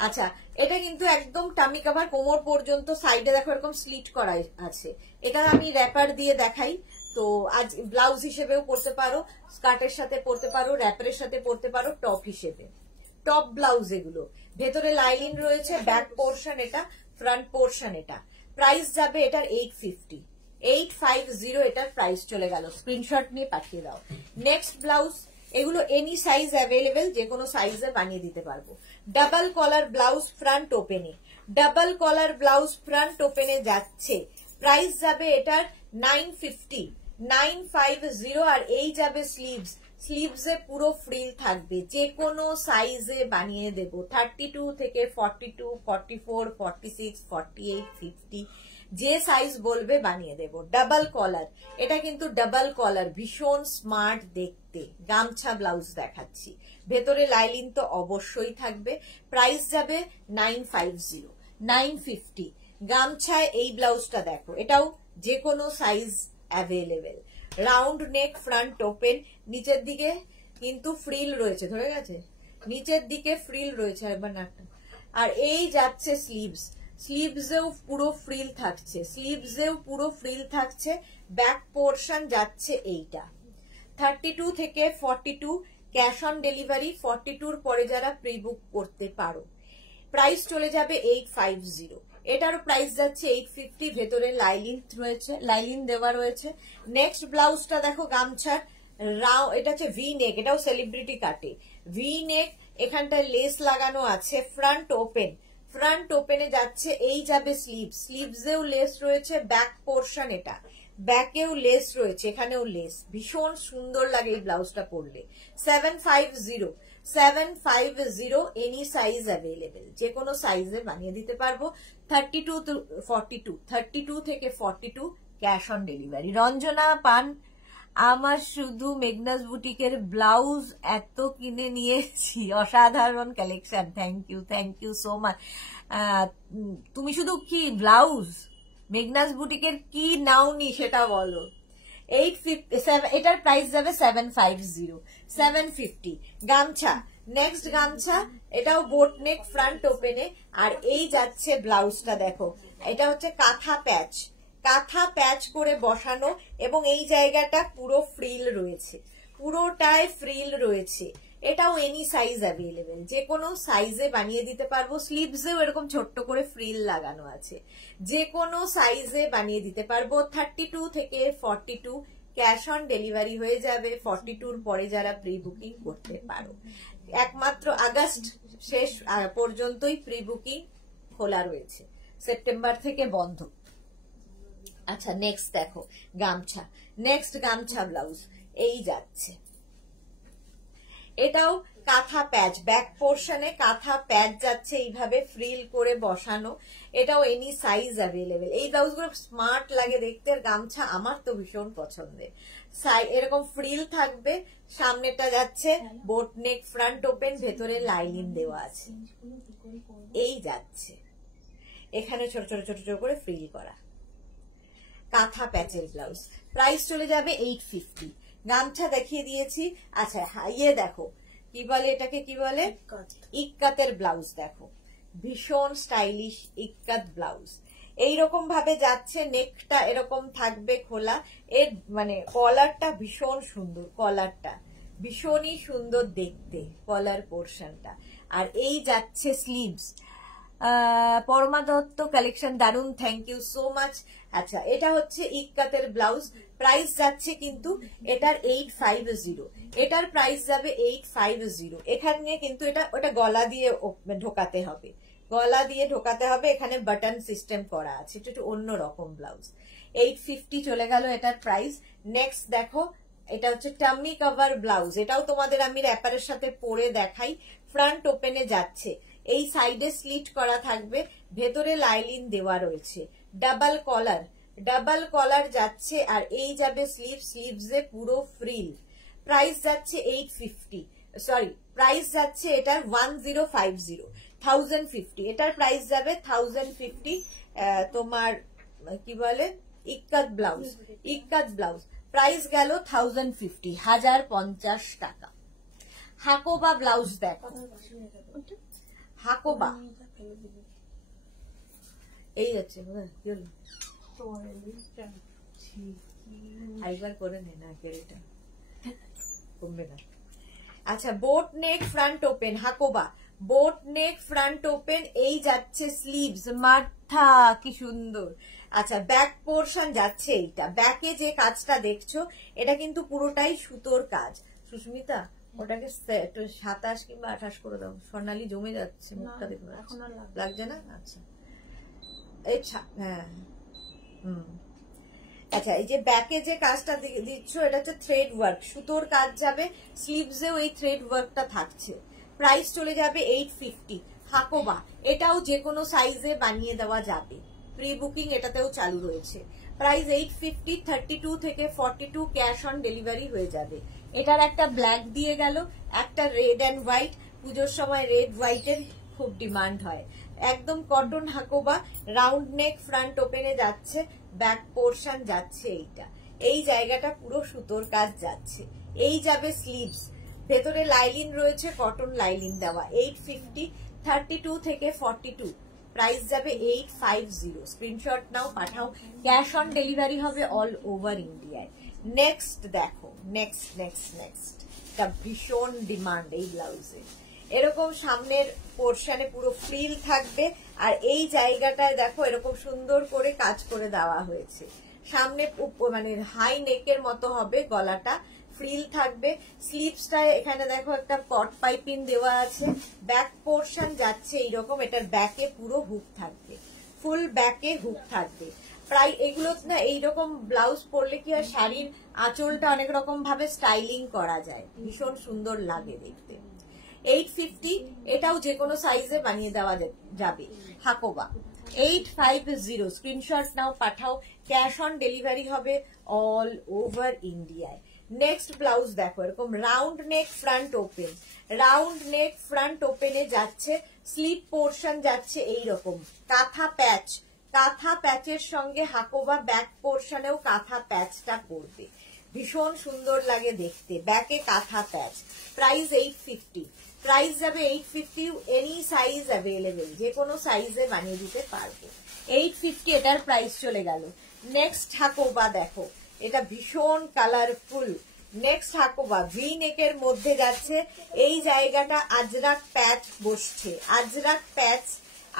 আচ্ছা, এটা কিন্তু একদম টামি কভার, কোমর পর্যন্ত, সাইডে দেখো এরকম স্লিট করা আছে। এটা আমি র্যাপার দিয়ে দেখাই, তো আজ ব্লাউজ হিসেবেও পরতে পারো, স্কার্টের সাথে পরতে পারো, র্যাপারের সাথে পরতে পারো, টপ হিসেবে, টপ ব্লাউজ এগুলো। ভেতরে লাইলিন রয়েছে, ব্যাক পোর্শন এটা, ফ্রন্ট পোর্শন এটা। প্রাইস যাবে এটার 850, 850 এটার প্রাইস চলে গেল। স্ক্রিনশট নিয়ে পাঠিয়ে দাও। নেক্সট ব্লাউজ, এগুলো এনি সাইজ অ্যাভেলেবেল, যে কোনো সাইজে বানিয়ে দিতে পারবো। ডাবল কলার ব্লাউজ, ফ্রন্ট ওপেনে, ডাবল কলার ব্লাউজ ফ্রন্ট ওপেনে যাচ্ছে। প্রাইস যাবে এটার 950, 950। আর এই যাবে স্লিভস, স্লিভসে পুরো ফ্রিল থাকবে, যে কোনো সাইজে বানিয়ে দেবো। 32 থেকে 42, 44, 46, 48, 50 যে সাইজ বলবে বানিয়ে দেব। ডাবল কলার, এটা কিন্তু ডাবল কলার, ভীষণ স্মার্ট দেখতে। গামছা ব্লাউজ দেখাচ্ছি, ভেতরে লাইলিন তো অবশ্যই থাকবে। প্রাইস যাবে 950, 950। গামছায় এই ব্লাউজটা দেখো, এটাও যে কোনো size available. Round neck, front open, নিচের দিকে কিন্তু ফ্রিল রয়েছে, ধরে গেছে, নিচের দিকে ফ্রিল রয়েছে একবার নাটটা। আর এই যাচ্ছে স্লিভস, স্লিভসেও পুরো ফ্রিল থাকছে, স্লিভসেও পুরো ফ্রিল থাকছে। ব্যাক পোর্শন যাচ্ছে এইটা। 32 থেকে 42 ক্যাশ অন ডেলিভারি, 42-র পরে যারা প্রি বুক করতে পারো। প্রাইস চলে যাবে 850, এটারও প্রাইস যাচ্ছে 850। ভেতরে লাইলিন রয়েছে, লাইলিন দেওয়া রয়েছে। নেক্সট ব্লাউজটা দেখো, গামছার এটা হচ্ছে ভি নেক, এটাও সেলিব্রিটি কাটে, ভি নেক, এখানটা লেস লাগানো আছে। ফ্রন্ট ওপেন, ফ্রন্ট ওপেনে যাচ্ছে, এই যাবে স্লিভ, স্লিভসেও লেস রয়েছে। ব্যাক পোর্শন এটা, ব্যাকেও লেস রয়েছে, এখানেও লেস, ভীষণ সুন্দর লাগে এই ব্লাউজটা পরলে। 750, 750, এনি সাইজ অ্যাভেলেবেল, যে কোনো সাইজে বানিয়ে দিতে পারবো। 32 to 42, 32 থেকে 42 ক্যাশ অন ডেলিভারি। রঞ্জনা পান, আমার শুধু মেঘনাস বুটিকের ব্লাউজ এত কিনে নিয়েছি, অসাধারণ collection, thank you so much. তুমি শুধু কি ব্লাউজ, মেঘনাস বুটিকের কি নাওনি সেটা বলো। 850, এটার প্রাইস যাবে 750, 750। গামছা, নেক্সট গামছা, এটাও বোট নেক, ফ্রন্ট ওপেনে। আর এই যাচ্ছে ব্লাউজটা দেখো, এটা হচ্ছে কাঁথা প্যাচ, কাঁথা প্যাচ করে বসানো, এবং এই জায়গাটা পুরো ফ্রিল রয়েছে, পুরোটাই ফ্রিল রয়েছে। এটাও এনি সাইজ অ্যাভেলেবেল, যে কোনো সাইজে বানিয়ে দিতে পারবো। স্লিভসেও এরকম ছোট্ট করে ফ্রিল লাগানো আছে, যে কোনো সাইজে বানিয়ে দিতে পারবো। 32 থেকে 42 ক্যাশ অন ডেলিভারি হয়ে যাবে। 42-র পরে যারা প্রি বুকিং করতে পারো, একমাত্র আগস্ট শেষ পর্যন্তই প্রি বুকিং খোলা রয়েছে, সেপ্টেম্বর থেকে বন্ধ। আচ্ছা, নেক্সট দেখো গামছা, নেক্সট গামছা ব্লাউজ এই যাচ্ছে, এটাও কাঁথা প্যাচ, ব্যাক পোর্শনে কাঁথা প্যাচ যাচ্ছে, এইভাবে ফ্রিল করে বসানো। এটাও এনি সাইজ অ্যাভেলেবেল। এই ব্লাউজগুলো স্মার্ট লাগে দেখতে, আর গামছা আমার তো ভীষণ পছন্দের। এরকম ফ্রিল থাকবে, সামনেটা যাচ্ছে বোট নেক, ফ্রন্ট ওপেন, ভেতরে লাইনিং দেওয়া আছে, এই যাচ্ছে, এখানে ছোট ছোট ছোট ছোট করে ফ্রিল করা কাঁথা প্যাচের ব্লাউজ। প্রাইস চলে যাবে 850। গামছা দেখিয়ে দিয়েছি। আচ্ছা, ইয়ে দেখো, কি বলে এটাকে, কি বলে, ইক্কাতের ব্লাউজ দেখো, ভীষণ স্টাইলিশ ইক্কাত ব্লাউজ। এইরকম ভাবে যাচ্ছে, নেকটা এরকম থাকবে খোলা, এর মানে কলারটা ভীষণ সুন্দর, কলারটা ভীষণই সুন্দর দেখতে, কলার পোর্শনটা। আর এই যাচ্ছে স্লিভস, পরমা দত্ত কালেকশন, দারুন, থ্যাংক ইউ সো মাচ। আচ্ছা, এটা হচ্ছে ইক্কাতের ব্লাউজ, প্রাইস যাচ্ছে কিন্তু এটার 850, এটার প্রাইস যাবে 850। এখানে কিন্তু এটা ওটা গলা দিয়ে ঢোকাতে হবে, গলা দিয়ে ঢোকাতে হবে, এখানে বাটন সিস্টেম করা আছে, এটা একটু অন্যরকম ব্লাউজ। 850 চলে গেল এটার প্রাইস। নেক্সট দেখো, এটা হচ্ছে টাম্মি কভার ব্লাউজ, এটাও তোমাদের আমি র্যাপারের সাথে পরে দেখাই। ফ্রন্ট ওপেনে যাচ্ছে, এই সাইডে স্লিট করা থাকবে, ভেতরে লাইলিন দেওয়া রয়েছে। ডাবল কলার, ডাবল কলার যাচ্ছে, আর এই যাবে স্লিভ, স্লিভসে পুরো ফ্রিল। প্রাইস যাচ্ছে 850, সরি প্রাইস যাচ্ছে এটার 1050, 1050। এটার প্রাইস যাবে 1050। তোমার কি বলে, ইক্কাত ব্লাউজ, ইক্কাত ব্লাউজ প্রাইস গেল 1050, 1050 টাকা। হাকোবা ব্লাউজ দেখো, হাকোবা এই যাচ্ছে, আরেকবার করে নে না, এটা কমবে না। আচ্ছা, বোট নেক, ফ্রন্ট ওপেন, হাকোবা, বোট নেক, ফ্রন্ট ওপেন, এই যাচ্ছে স্লিভস, মাথা কি সুন্দর। আচ্ছা, ব্যাক পোর্শন যাচ্ছে এইটা, ব্যাকে যে কাজটা দেখছো এটা কিন্তু পুরোটাই সুতোর কাজ। সুস্মিতা, ওটাকে 27 কিংবা 28 করে দাও, স্বর্ণালী জমে যাচ্ছে, মুখটা দেখতে লাগছে না? আচ্ছা, হ্যাঁ, আচ্ছা, এই যে ব্যাকে যে কাজটা দিচ্ছ এটা হচ্ছে থ্রেড ওয়ার্ক, সুতোর কাজ যাবে, স্লিভসেও এই থ্রেড ওয়ার্কটা থাকছে। প্রাইস চলে যাবে 850। হাকোবা, এটাও যে কোনো সাইজে বানিয়ে দেওয়া যাবে, প্রি বুকিং এটাতেও চালু রয়েছে। প্রাইস 850, 32 থেকে 42 ক্যাশ অন ডেলিভারি হয়ে যাবে। এটার একটা ব্ল্যাক দিয়ে গেল, একটা রেড অ্যান্ড হোয়াইট। পুজোর সময় রেড হোয়াইটের খুব ডিমান্ড হয়। একদম cotton Hakoba, round neck, front ওপেনে যাচ্ছে, ব্যাক পোর্শন যাচ্ছে এইটা, এই জায়গাটা পুরো সুতোর কাজ যাচ্ছে। এই যাবে স্লিভস, ভেতরে লাইলিন রয়েছে, কটন লাইলিন দেওয়া। 850, 32 থেকে 42, প্রাইস যাবে 850। স্ক্রিনশট নাও, পাঠাও, ক্যাশ অন ডেলিভারি হবে অল ওভার ইন্ডিয়ায়। নেক্সট দেখো, নেক্সট নেক্সট নেক্সট এটা ভীষণ ডিমান্ড এই ব্লাউজে। এরকম সামনের পোর্শনে পুরো ফ্রিল থাকবে, আর এই জায়গাটায় দেখো এরকম সুন্দর করে কাজ করে দেওয়া হয়েছে। সামনে মানে হাই নেকের মতো হবে, গলাটা ফ্রিল থাকবে। স্লিভসটায় এখানে দেখো একটা কট পাইপিং দেওয়া আছে। ব্যাক পোর্শন যাচ্ছে এইরকম, এটার ব্যাকে পুরো হুক থাকবে, ফুল ব্যাকে হুক থাকবে। প্রায় এগুলো না এইরকম ব্লাউজ পরলে কি হয়, শাড়ির আঁচলটা অনেক রকম ভাবে স্টাইলিং করা যায়, ভীষণ সুন্দর লাগে দেখতে। 850, এটাও যে কোনো সাইজে বানিয়ে দেওয়া যাবে। হাকোবা 850, স্ক্রিনশট নাও, পাঠাও, ক্যাশ অন ডেলিভারি হবে অল ওভার ইন্ডিয়ায়। নেক্সট ব্লাউজ দেখো, এরকম round neck, front open, round neck, front ওপেনে যাচ্ছে, স্লিভ পোর্শন যাচ্ছে এইরকম, কাঁথা প্যাচ, কাঁথা প্যাচের সঙ্গে হাকোবা ব্যাক পোর্শনেও কাঁথা প্যাচটা করবে, ভীষণ সুন্দর লাগে দেখতে, ব্যাকে কাঁথা প্যাচ। প্রাইস 850, প্রাইস যাবে 850, এনি সাইজ অ্যাভেলেবেল, যে কোনো সাইজে বানিয়ে দিতে পারবো। 850 এটার প্রাইস চলে গেল। নেক্সট হাকোবা দেখো, এটা ভীষণ কালারফুল। নেক্সট হাকোবা ভি নেকের মধ্যে যাচ্ছে, এই জায়গাটা আজরাক প্যাচ বসছে, আজরাক প্যাচ,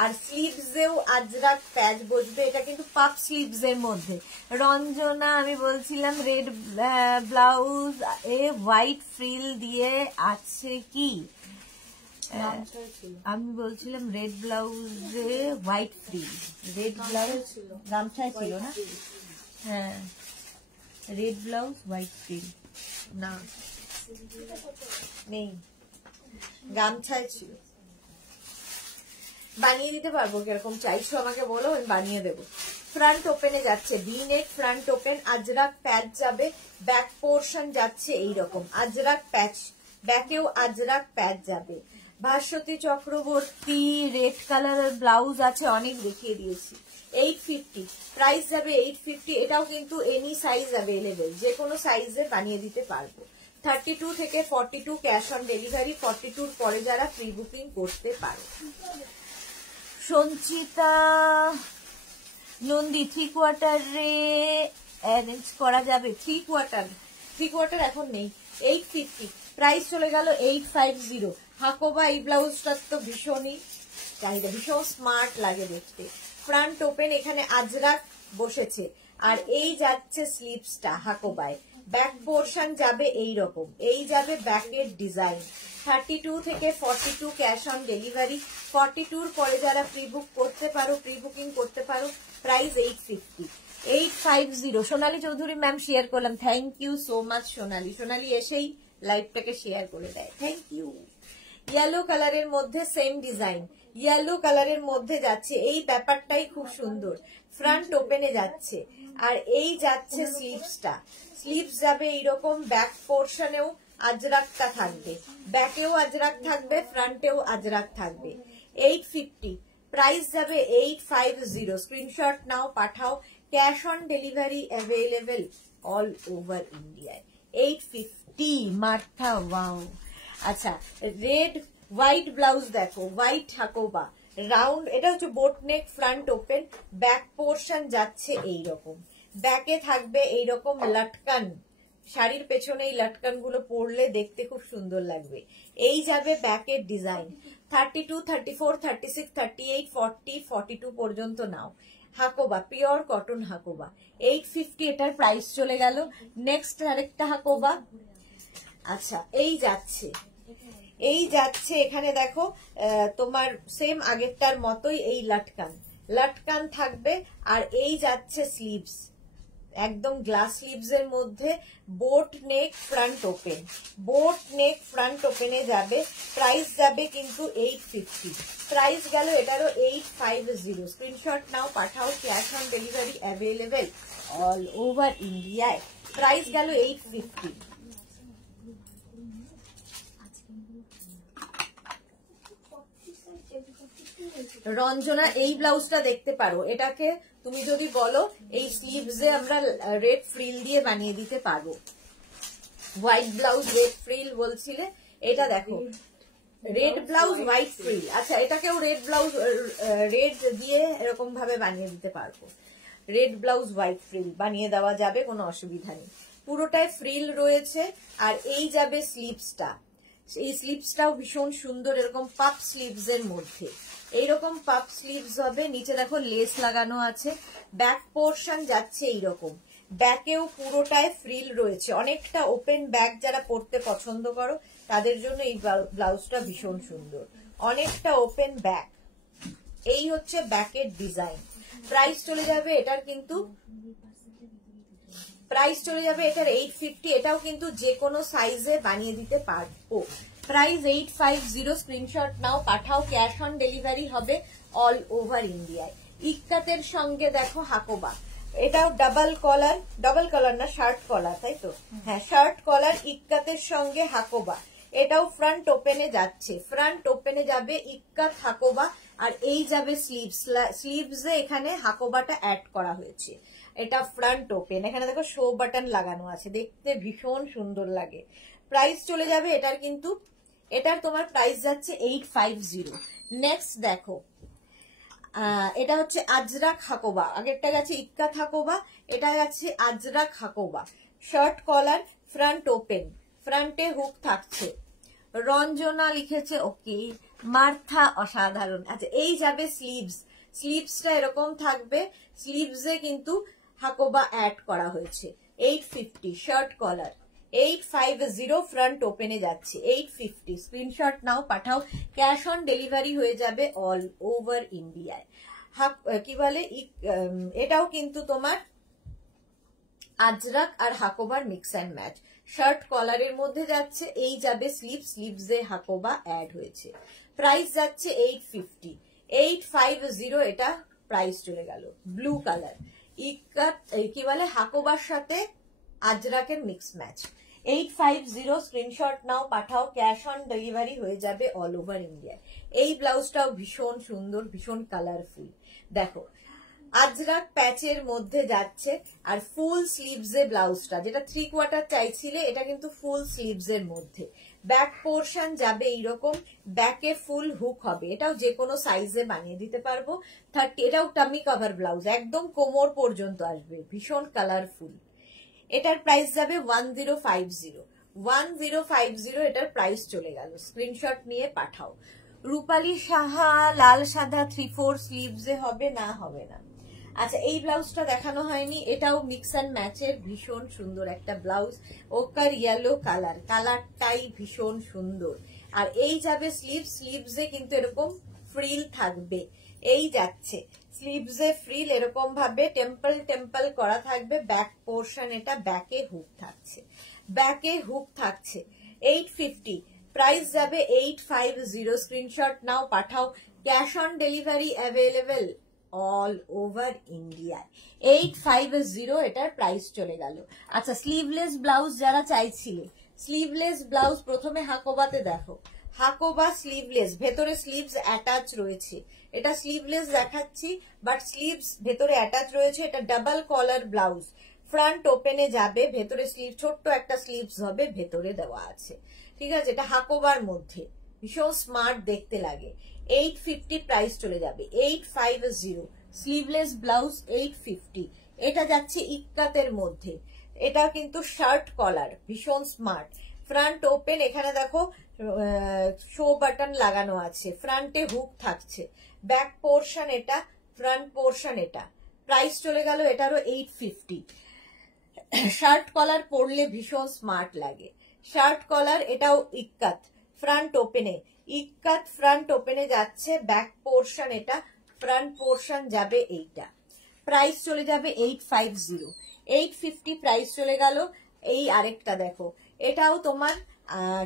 আর স্লিভসেও আজরাক প্যাচ বসবে। এটা কিন্তু পাপ স্লিভস এর মধ্যে। রঞ্জনা, আমি বলছিলাম রেড ব্লাউজ এ হোয়াইট ফ্রিল দিয়ে আছে কি? আমি বলছিলাম রেড ব্লাউজে হোয়াইট ফ্রিল, রেড ব্লাউজ গামছায় ছিল না? হ্যাঁ, রেড ব্লাউজ হোয়াইট ফ্রিল না, নেই, গামছায় ছিল। বানিয়ে দিতে পারবো, কিরকম চাইছো আমাকে বলো, আমি বানিয়ে দেবো। ফ্রন্ট ওপেনে যাচ্ছে, V neck, front open, ajrak patch যাবে, ব্যাক পোর্শন যাচ্ছে এইরকম, আজরাক প্যাচ, ব্যাকেও আজরাক প্যাচ যাবে। ভাস্বতী চক্রবর্তী, রেড কালারের ব্লাউজ আছে, অনেক দেখিয়ে দিয়েছি। 850, প্রাইস যাবে 850। এটাও কিন্তু এনি সাইজ অ্যাভেলেবেল, যে কোনো সাইজে বানিয়ে দিতে পারবো। 32 থেকে 42 ক্যাশ অন ডেলিভারি, 42 পরে যারা প্রি বুকিং করতে পারো। সঞ্চিতা নন্দী, 3 কোয়ার্টারে অ্যারেঞ্জ করা যাবে? 3 কোয়ার্টার এখন নেই। 850, প্রাইস চলে গেল 850। হাকোবা এই ব্লাউজটার তো ভীষণই চাহিদা, ভীষণ স্মার্ট লাগে দেখতে। ফ্রন্ট ওপেন, এখানে আজরাক বসেছে, আর এই যাচ্ছে স্লিভসটা হাকোবায়, ব্যাক পোর্শন যাবে এইরকম, এই যাবে ব্যাকের ডিজাইন। 32 থেকে 42 ক্যাশ অন ডেলিভারি, 42 পরে যারা প্রি বুক করতে পারো, প্রি বুকিং করতে পারো। প্রাইস 850, 850। সোনালী চৌধুরী ম্যাম শেয়ার করলাম, থ্যাংক ইউ সো মাচ সোনালী। সোনালী এসেই লাইভটাকে শেয়ার করে দেয়, থ্যাংক ইউ। ইয়েলো কালারের মধ্যে সেম ডিজাইন, ইয়েলো কালারের মধ্যে যাচ্ছে, এই ব্যাপারটাই খুব সুন্দর। ফ্রন্ট ওপেনে যাচ্ছে, আর এই যাচ্ছে স্লিভসটা, স্লিভস যাবে এইরকম, ব্যাক পোর্শনেও আজরাকটা থাকবে, ব্যাকেও আজরাক থাকবে, ফ্রন্টেও আজরাক থাকবে। 850, প্রাইস যাবে 850। স্ক্রিনশট নাও, পাঠাও, cash on delivery available all over ইন্ডিয়ায়। 850 মার্থা, ওয়াও। আচ্ছা, রেড হোয়াইট ব্লাউজ দেখো, হোয়াইট হাকোবা, রাউন্ড, এটা হচ্ছে বোট নেক, ফ্রন্ট ওপেন, ব্যাক পোর্শন যাচ্ছে এইরকম, ব্যাকে থাকবে এইরকম লটকান, শাড়ির পেছনে এই লটকান গুলো পরলে দেখতে খুব সুন্দর লাগবে। এই যাবে ব্যাকের ডিজাইন। 32, 34, 36, 38, 40, 42 পর্যন্ত নাও। Hakoba, pure cotton Hakoba. 850, এটার প্রাইস চলে গেল। নেক্সট আরেকটা হাকোবা। আচ্ছা, এই যাচ্ছে, এই যাচ্ছে, এখানে দেখো তোমার সেম আগেরটার মতোই এই লটকান, লটকান থাকবে, আর এই যাচ্ছে স্লিভস, একদম গ্লাস স্লিভস এর মধ্যে বোট নেক ফ্রন্ট ওপেন, বোট নেক ফ্রন্ট ওপেনে যাবে। প্রাইস যাবে কিন্তু 850, প্রাইস গেল এটারও 850। স্ক্রিনশট নাও, পাঠাও, cash on delivery available all over ইন্ডিয়ায়। প্রাইস গেল 850। রঞ্জনা এই ব্লাউজটা দেখতে পারো, এটাকে তুমি যদি বলো এই স্লিভসে আমরা রেড ফ্রিল দিয়ে বানিয়ে দিতে পারবো। হোয়াইট ব্লাউজ রেড ফ্রিল বলছিলে, এটা দেখো রেড ব্লাউজ হোয়াইট ফ্রিল। আচ্ছা, এটাকেও রেড ব্লাউজ রেড দিয়ে এরকম ভাবে বানিয়ে দিতে পারবো। রেড ব্লাউজ হোয়াইট ফ্রিল বানিয়ে দেওয়া যাবে, কোনো অসুবিধা নেই। পুরোটায় ফ্রিল রয়েছে। আর এই যাবে স্লিভসটা, এই স্লিভসটাও ভীষণ সুন্দর, এরকম পাপ স্লিভস এর মধ্যে এইরকম পাপ স্লিভস হবে। নিচে দেখো লেস লাগানো আছে, ব্যাক পোর্শন যাচ্ছে এইরকম, ব্যাকেও পুরোটায় ফ্রিল রয়েছে। অনেকটা ওপেন ব্যাক যারা পরতে পছন্দ করো তাদের জন্য এই ব্লাউজটা ভীষণ সুন্দর, অনেকটা ওপেন ব্যাক। এই হচ্ছে ব্যাকের ডিজাইন। প্রাইস চলে যাবে এটার কিন্তু, প্রাইস চলে যাবে এটার 850। এটাও কিন্তু যে কোনো সাইজে বানিয়ে দিতে পারবো। প্রাইস 850। স্ক্রিনশট নাও, পাঠাও, ক্যাশ অন ডেলিভারি হবে অল ওভার ইন্ডিয়ায়। ইক্কাতের সঙ্গে দেখো হাকোবা, এটাও ডাবল কলার না শার্ট কলার, তাই তো? হ্যাঁ, শার্ট কলার, ইক্কাতের সঙ্গে হাকোবা। এটাও ফ্রন্ট ওপেনে যাচ্ছে, ফ্রন্ট ওপেনে যাবে ইক্কাত হাকোবা। আর এই যাবে স্লিভসে এখানে হাকোবাটা অ্যাড করা হয়েছে। এটা ফ্রন্ট ওপেন, এখানে দেখো শো বাটন লাগানো আছে, দেখতে ভীষণ সুন্দর লাগে। প্রাইস চলে যাবে এটার কিন্তু, এটার তোমার প্রাইস যাচ্ছে 850। নেক্সট দেখো, এটা হচ্ছে আজরাক হাকোবা। আগেরটা গেছে ইক্কাত হাকোবা, এটা গেছে Ajrakh hakoba. Shirt collar, front open, ফ্রন্টে হুক থাকছে। রঞ্জনা লিখেছে ওকে, মার্থা অসাধারণ। আচ্ছা, এই যাবে স্লিভস, স্লিভসটা এরকম থাকবে, স্লিভসে কিন্তু হাকোবা অ্যাড করা হয়েছে। 850 শার্ট কলার, 850 ফ্রন্ট ওপেনে যাচ্ছে, 850। স্ক্রিনশট নাও, পাঠাও, ক্যাশ অন ডেলিভারি হয়ে যাবে অল ওভার ইন্ডিয়ায়। কি বলে, এটাও কিন্তু তোমার আজরাক আর হাকোবার মিক্স অ্যান্ড ম্যাচ। শার্ট কলারের মধ্যে যাচ্ছে, এই যাবে স্লিভ, স্লিভসে হাকোবা অ্যাড হয়েছে। প্রাইস যাচ্ছে 850, 850 এটা প্রাইস চলে গেল। ব্লু কালার, ইক্কাত কি বলে হাকোবার সাথে আজরাকের মিক্স ম্যাচ, 850। স্ক্রিনশট নাও, পাঠাও, ক্যাশ অন ডেলিভারি হয়ে যাবে অল ওভার ইন্ডিয়া। এই ব্লাউজটাও ভীষণ সুন্দর, ভীষণ কালারফুল। দেখো আজরাক প্যাচের মধ্যে যাচ্ছে, আর ফুল স্লিভস এর ব্লাউজটা যেটা 3/4 চাইছিলে, এটা কিন্তু ফুল স্লিভস এর মধ্যে। ব্যাক পোর্শন যাবে এইরকম, ব্যাকে ফুল হুক হবে। এটাও যে কোনো সাইজে বানিয়ে দিতে পারবো। 30, এটাও টামি কভার ব্লাউজ, একদম কোমর পর্যন্ত আসবে, ভীষণ কালারফুল। এটার প্রাইস যাবে 1050, 1050 এটার প্রাইস চলে গেল। স্ক্রিনশট নিয়ে পাঠাও। রূপালী সাহা, লাল সাদা 3/4 স্লিভসে হবে না, হবে না। আচ্ছা, এই ব্লাউজটা দেখানো হয়নি, এটাও মিক্স অ্যান্ড ম্যাচের ভীষণ সুন্দর একটা ব্লাউজ। ওকার ইয়েলো কালার, কালারটাই ভীষণ সুন্দর। আর এই যাবে স্লিভ, স্লিভসে কিন্তু এরকম ফ্রিল থাকবে, এই যাচ্ছে স্লিভসে ফ্রিল এরকম ভাবে টেম্পল টেম্পল করা থাকবে। ব্যাক পোর্শন, এটা ব্যাকে হুক থাকছে, ব্যাকে হুক থাকছে। 850, প্রাইস যাবে 850। স্ক্রিনশট নাও, পাঠাও, cash on delivery available all over India. 850 এটার প্রাইস চলে গেল। আচ্ছা, স্লিভলেস ব্লাউজ যারা চাইছিলে, স্লিভলেস ব্লাউজ প্রথমে হাকোবাতে দেখো, হাকোবা স্লিভলেস, ভেতরে স্লিভস অ্যাটাচ রয়েছে। এটা স্লিভলেস দেখাচ্ছি, বাট স্লিভস ভেতরে অ্যাটাচ রয়েছে। এটা ডাবল কলার ব্লাউজ, ফ্রন্ট ওপেনে যাবে, ভেতরে স্লিভ, ছোট্ট একটা স্লিভস হবে, ভেতরে দেওয়া আছে। ঠিক আছে, এটা হাকোবার মধ্যে ভীষণ স্মার্ট দেখতে লাগে। 850 প্রাইস চলে যাবে, 850 স্লিভলেস ব্লাউজ 850। এটা যাচ্ছে ইক্কাতের মধ্যে, এটা কিন্তু শার্ট কলার, ভীষণ স্মার্ট। ফ্রন্ট ওপেন, এখানে দেখো শো বাটন লাগানো আছে, ফ্রন্টে হুক থাকছে। ব্যাক পোর্শন এটা, ফ্রন্ট পোর্শন এটা। প্রাইস চলে গেল এটারও 850। শার্ট কলার পরলে ভীষণ স্মার্ট লাগে। শার্ট কলার, এটাও ইক্কাত, ফ্রন্ট ওপেনে, ইক্কাত ফ্রন্ট ওপেনে যাচ্ছে। ব্যাক পোর্শন এটা, ফ্রন্ট পোর্শন যাবে এইটা। প্রাইস চলে যাবে 850, 850 প্রাইস চলে গেল। এই আরেকটা দেখো, এটাও তোমার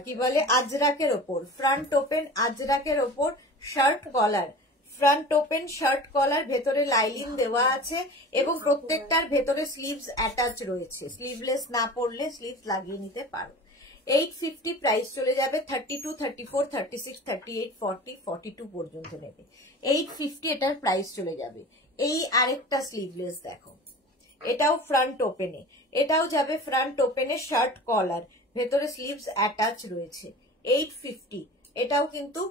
কি বলে আজরাকের ওপর, ফ্রন্ট ওপেন আজরাকের ওপর, shirt collar, front open shirt collar, ভেতরে লাইলিন দেওয়া আছে এবং প্রত্যেকটার ভেতরে স্লিভস অ্যাটাচ রয়েছে। স্লিভলেস না পরলে স্লিভস লাগিয়ে নিতে পারো। 850 প্রাইস চলে যাবে। 32, 34, 36, 38, 40, 42 পর্যন্ত নেবে। 850 এটার প্রাইস চলে যাবে। এই আরেকটা স্লিভলেস দেখো, এটাও ফ্রন্ট ওপেনে, এটাও যাবে ফ্রন্ট ওপেনে, শার্ট কলার, ভেতরে স্লিভস অ্যাটাচ রয়েছে। 850, এটাও কিন্তু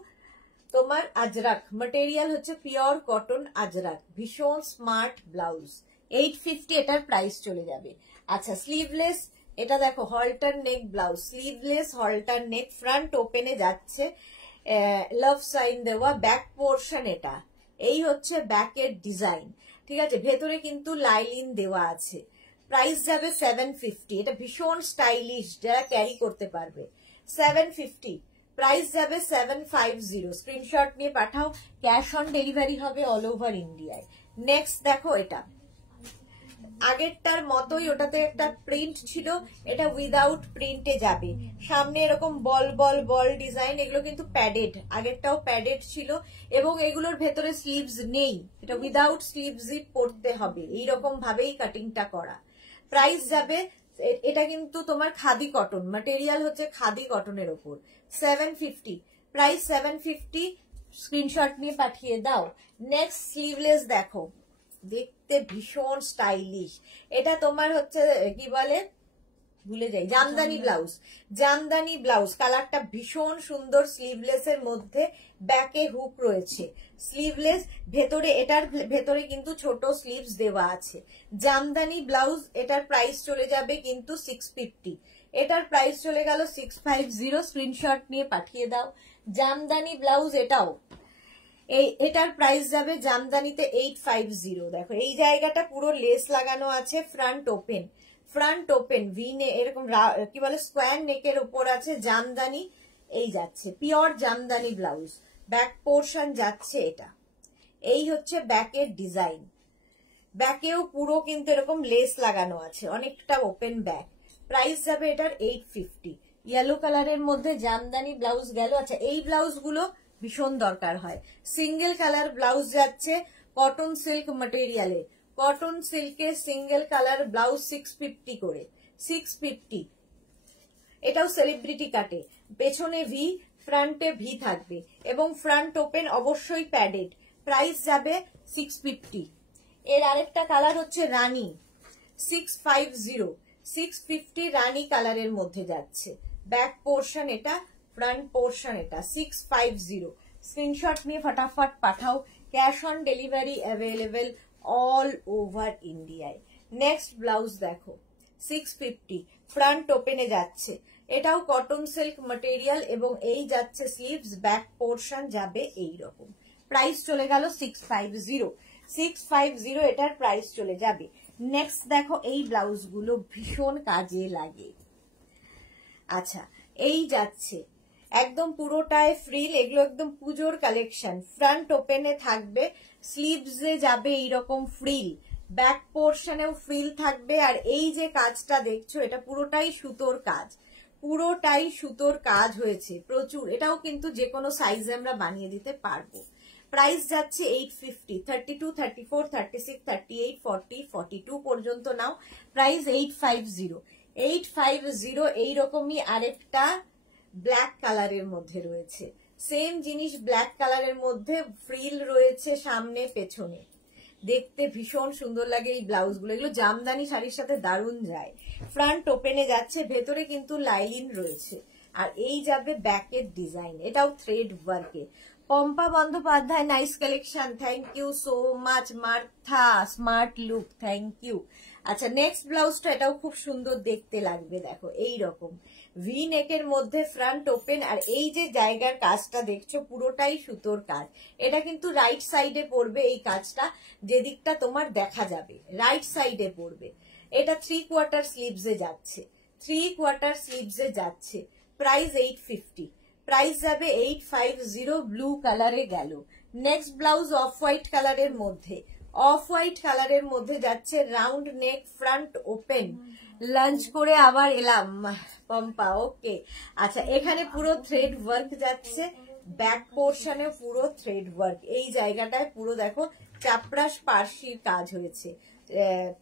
তোমার আজরাক, ম্যাটেরিয়াল হচ্ছে পিওর কটন আজরাক, ভীষণ স্মার্ট ব্লাউজ। 850 এটার প্রাইস চলে যাবে। আচ্ছা স্লিভলেস, এটা দেখো halter neck blouse, sleeveless halter neck, front ওপেনে যাচ্ছে, লাভ সাইন দেওয়া, ব্যাক পোর্শন এটা, এই হচ্ছে ব্যাকের ডিজাইন, ঠিক আছে। ভেতরে কিন্তু লাইলিন দেওয়া আছে। প্রাইস যাবে 750, এটা ভীষণ স্টাইলিশ, যারা ক্যারি করতে পারবে। 750 প্রাইস যাবে। 750 স্ক্রিনশট নিয়ে পাঠাও, ক্যাশ অন ডেলিভারি হবে অল ওভার ইন্ডিয়ায়। নেক্সট দেখো, এটা আগেরটার মতোই, ওটাতে একটা প্রিন্ট ছিল, এটা উইদাউট প্রিন্টে যাবে। সামনে এরকম বল বল বল ডিজাইন, এগুলো কিন্তু প্যাডেড, আগেরটাও প্যাডেড ছিল এবং এগুলোর ভেতরে স্লিভস নেই, এটা উইদাউট স্লিভসই পরতে হবে, এইরকম ভাবেই কাটিংটা করা। প্রাইস যাবে, এটা কিন্তু তোমার খাদি কটন, ম্যাটেরিয়াল হচ্ছে খাদি কটনের ওপর। 750 প্রাইস। 750 স্ক্রিনশট নিয়ে পাঠিয়ে দাও। নেক্সট স্লিভলেস দেখো, দেখতে ভীষণ স্টাইলিশ, এটা তোমার হচ্ছে কি বলে ভুলে যাই, জামদানি ব্লাউজ, জামদানি ব্লাউজ, কালারটা ভীষণ সুন্দর। স্লিভলেস এর মধ্যে ব্যাকে হুক রয়েছে, স্লিভলেস, ভেতরে এটার ভেতরে কিন্তু ছোট স্লিভস দেওয়া আছে। জামদানি ব্লাউজ, এটার প্রাইস চলে যাবে কিন্তু 650, এটার প্রাইস চলে গেল 650, স্ক্রিনশট নিয়ে পাঠিয়ে দাও। জামদানি ব্লাউজ, এটাও এটার প্রাইস যাবে জামদানিতে 850। দেখো এই জায়গাটা পুরো লেস লাগানো আছে, front open, front open V নে, এরকম কি বলে স্কোয়ার নেকের উপর আছে জামদানি, এই যাচ্ছে pure Jamdani blouse, back portion যাচ্ছে এটা, এই হচ্ছে ব্যাকের ডিজাইন, ব্যাকেও পুরো কিন্তু এরকম লেস লাগানো আছে, অনেকটা ওপেন ব্যাক। প্রাইস যাবে এটার 850। ইয়েলো কালারের মধ্যে জামদানি ব্লাউজ গেল। আচ্ছা এই ব্লাউজ গুলো ভীষণ দরকার হয়, সিঙ্গেল কালার ব্লাউজ যাচ্ছে কটন সিল্ক ম্যাটেরিয়ালে, কটন সিল্কে সিঙ্গেল কালার ব্লাউজ 650 করে, 650। এটাও সেলিব্রিটি কাটে, পেছনে ভি, ফ্রন্টে ভি থাকবে এবং ফ্রন্ট ওপেন, অবশ্যই প্যাডেড। প্রাইস যাবে 650। এর আরেকটা কালার হচ্ছে রানী, 650, 650 রানী কালারের মধ্যে যাচ্ছে, ব্যাক পোর্শন এটা, ফ্রন্ট পোর্শন এটা, 650। স্ক্রিনশট নিয়ে ফটাফট পাঠাও, cash on delivery available all over ইন্ডিয়ায়। নেক্সট ব্লাউজ দেখো, 650 ফ্রন্ট ওপেনে যাচ্ছে, এটাও কটন সিল্ক ম্যাটেরিয়াল এবং এই যাচ্ছে স্লিভস, ব্যাক পোর্শন যাবে এই রকম। প্রাইস চলে গেল 650, 650 এটার প্রাইস চলে যাবে। নেক্সট দেখো, এই ব্লাউজ গুলো ভীষণ কাজে লাগে। আচ্ছা এই যাচ্ছে একদম পুরোটায় ফ্রিল, এগুলো একদম পুজোর কালেকশন, ফ্রন্ট ওপেনে থাকবে, স্লিভসে যাবে এইরকম ফ্রিল, ব্যাক পোর্শনেও ফ্রিল থাকবে, আর এই যে কাজটা দেখছো এটা পুরোটাই সুতোর কাজ, পুরোটাই সুতোর কাজ হয়েছে প্রচুর, এটাও কিন্তু যে কোনো সাইজে আমরা বানিয়ে দিতে পারবো। প্রাইস যাচ্ছে 850, 32, 34, 36, 38, 40, 42 পর্যন্ত নাও। প্রাইস 850, 850। এইরকমই আরেকটা ব্ল্যাক কালারের মধ্যে রয়েছে, সেম জিনিস ব্ল্যাক কালারের মধ্যে, ফ্রিল রয়েছে সামনে পেছনে, দেখতে ভীষণ সুন্দর লাগে এই ব্লাউজগুলো, এগুলো জামদানি শাড়ির সাথে দারুণ যায়। ফ্রন্ট ওপেনে যাচ্ছে, ভেতরে কিন্তু লাইলিন রয়েছে, আর এই যাবে ব্যাকের ডিজাইন, এটাও থ্রেড ওয়ার্কে। Pompa Bandyopadhyay, nice collection, thank you so much. Martha, smart look, thank you. আচ্ছা নেক্সট ব্লাউজটা, এটাও খুব সুন্দর দেখতে লাগবে, দেখো এই রকম ভি নেকের মধ্যে ফ্রন্ট ওপেন, আর এই যে জায়গার কাজটা দেখছো পুরোটাই সুতোর কাজ, এটা কিন্তু রাইট সাইডে পড়বে, এই কাজটা যেদিকটা তোমার দেখা যাবে রাইট সাইডে পড়বে। এটা 3/4 স্লিভসে যাচ্ছে, 3/4 স্লিভসে যাচ্ছে। প্রাইস 850, প্রাইস যাবে 850, ব্লু কালারে গেল। নেক্সট ব্লাউজ অফ হোয়াইট কালারের মধ্যে, অফ হোয়াইট কালারের মধ্যে যাচ্ছে, round neck, front open. Lunch করে আবার এলাম পম্পা, ওকে। আচ্ছা, এখানে পুরো থ্রেড ওয়ার্ক যাচ্ছে, ব্যাক পোর্শনে পুরো থ্রেড ওয়ার্ক, এই জায়গাটায় পুরো দেখো চাপরাশ পার্সির কাজ হয়েছে,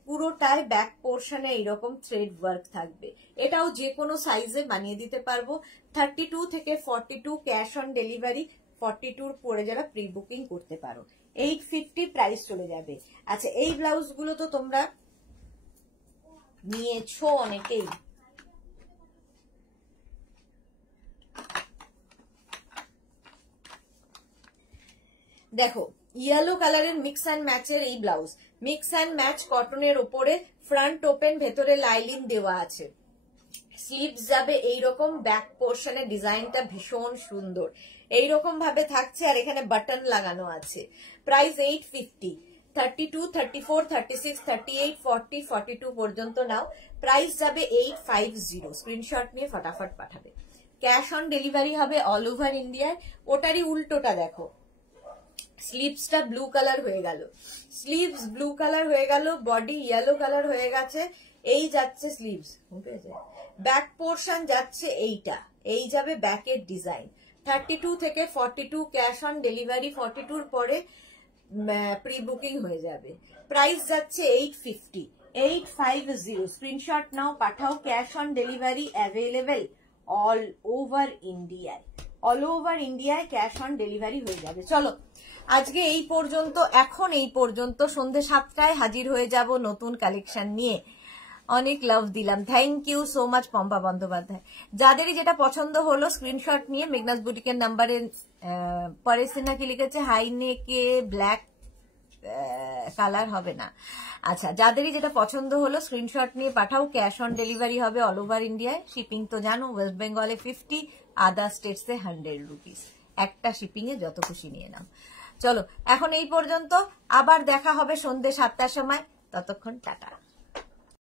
পুরোটায় ব্যাক পোর্শনে এইরকম থ্রেড ওয়ার্ক থাকবে। এটাও যে কোনো সাইজে বানিয়ে দিতে পারবো। 32 থেকে 42 ক্যাশ অন ডেলিভারি, 42 পরে যারা প্রি বুকিং করতে পারো। 850 প্রাইস চলে যাবে। আচ্ছা, এই ব্লাউজ গুলো তো তোমরা নিয়েছো অনেকেই। দেখো, ইয়েলো কালারের মিক্স অ্যান্ড ম্যাচের এই ব্লাউজ, মিক্স অ্যান্ড ম্যাচ কটনের ওপরে, ফ্রন্ট ওপেন, ভেতরে লাইলিন দেওয়া আছে, স্লিভস যাবে এইরকম, ব্যাক পোর্শনে ডিজাইনটা ভীষণ সুন্দর এইরকম ভাবে থাকছে, আর এখানে বাটন লাগানো আছে। প্রাইস 850, 32, 34, 36, 38, 40, 42 পর্যন্ত নাও। প্রাইস যাবে 850। স্ক্রিনশট নিয়ে ফটাফট পাঠাবে। ক্যাশ অন ডেলিভারি হবে অল ওভার ইন্ডিয়ায়। ওটারই উল্টোটা দেখো, স্লিভসটা ব্লু কালার হয়ে গেল, স্লিভস ব্লু কালার হয়ে গেল, বডি ইয়েলো কালার হয়ে গেছে, এই যাচ্ছে স্লিভস, ব্যাক পোর্শন যাচ্ছে এইটা, এই যাবে ব্যাকের ডিজাইন। 32 থেকে 42 ক্যাশ অন ডেলিভারি, 42 পরে প্রি বুকিং হয়ে যাবে। প্রাইস যাচ্ছে 850, 850। স্ক্রিনশট নাও, পাঠাও। Cash on delivery available all over ইন্ডিয়ায়, অল ওভার ইন্ডিয়ায় ক্যাশ অন ডেলিভারি হয়ে যাবে। চলো আজকে এই পর্যন্ত, এখন এই পর্যন্ত। সন্ধ্যে 7টায় হাজির হয়ে যাব নতুন কালেকশন নিয়ে। অনেক লাভ দিলাম, thank you so much Pompa Bandyopadhyay. যাদেরই যেটা পছন্দ হলো স্ক্রিনশট নিয়ে মেঘনাস বুটিকের নাম্বারে, পরে সিনহা কি লিখেছে, হাই নেকে ব্ল্যাক কালার হবে না। আচ্ছা, যাদেরই যেটা পছন্দ হলো স্ক্রিনশট নিয়ে পাঠাও। ক্যাশ অন ডেলিভারি হবে অল ওভার ইন্ডিয়ায়। শিপিং তো জানো, ওয়েস্ট বেঙ্গলে 50, আদার স্টেটসে 100 রুপিস। একটা শিপিং এ যত খুশি নিয়ে নাও। চলো এখন এই পর্যন্ত, আবার দেখা হবে সন্ধ্যে 7টার সময়। ততক্ষণ টাটা।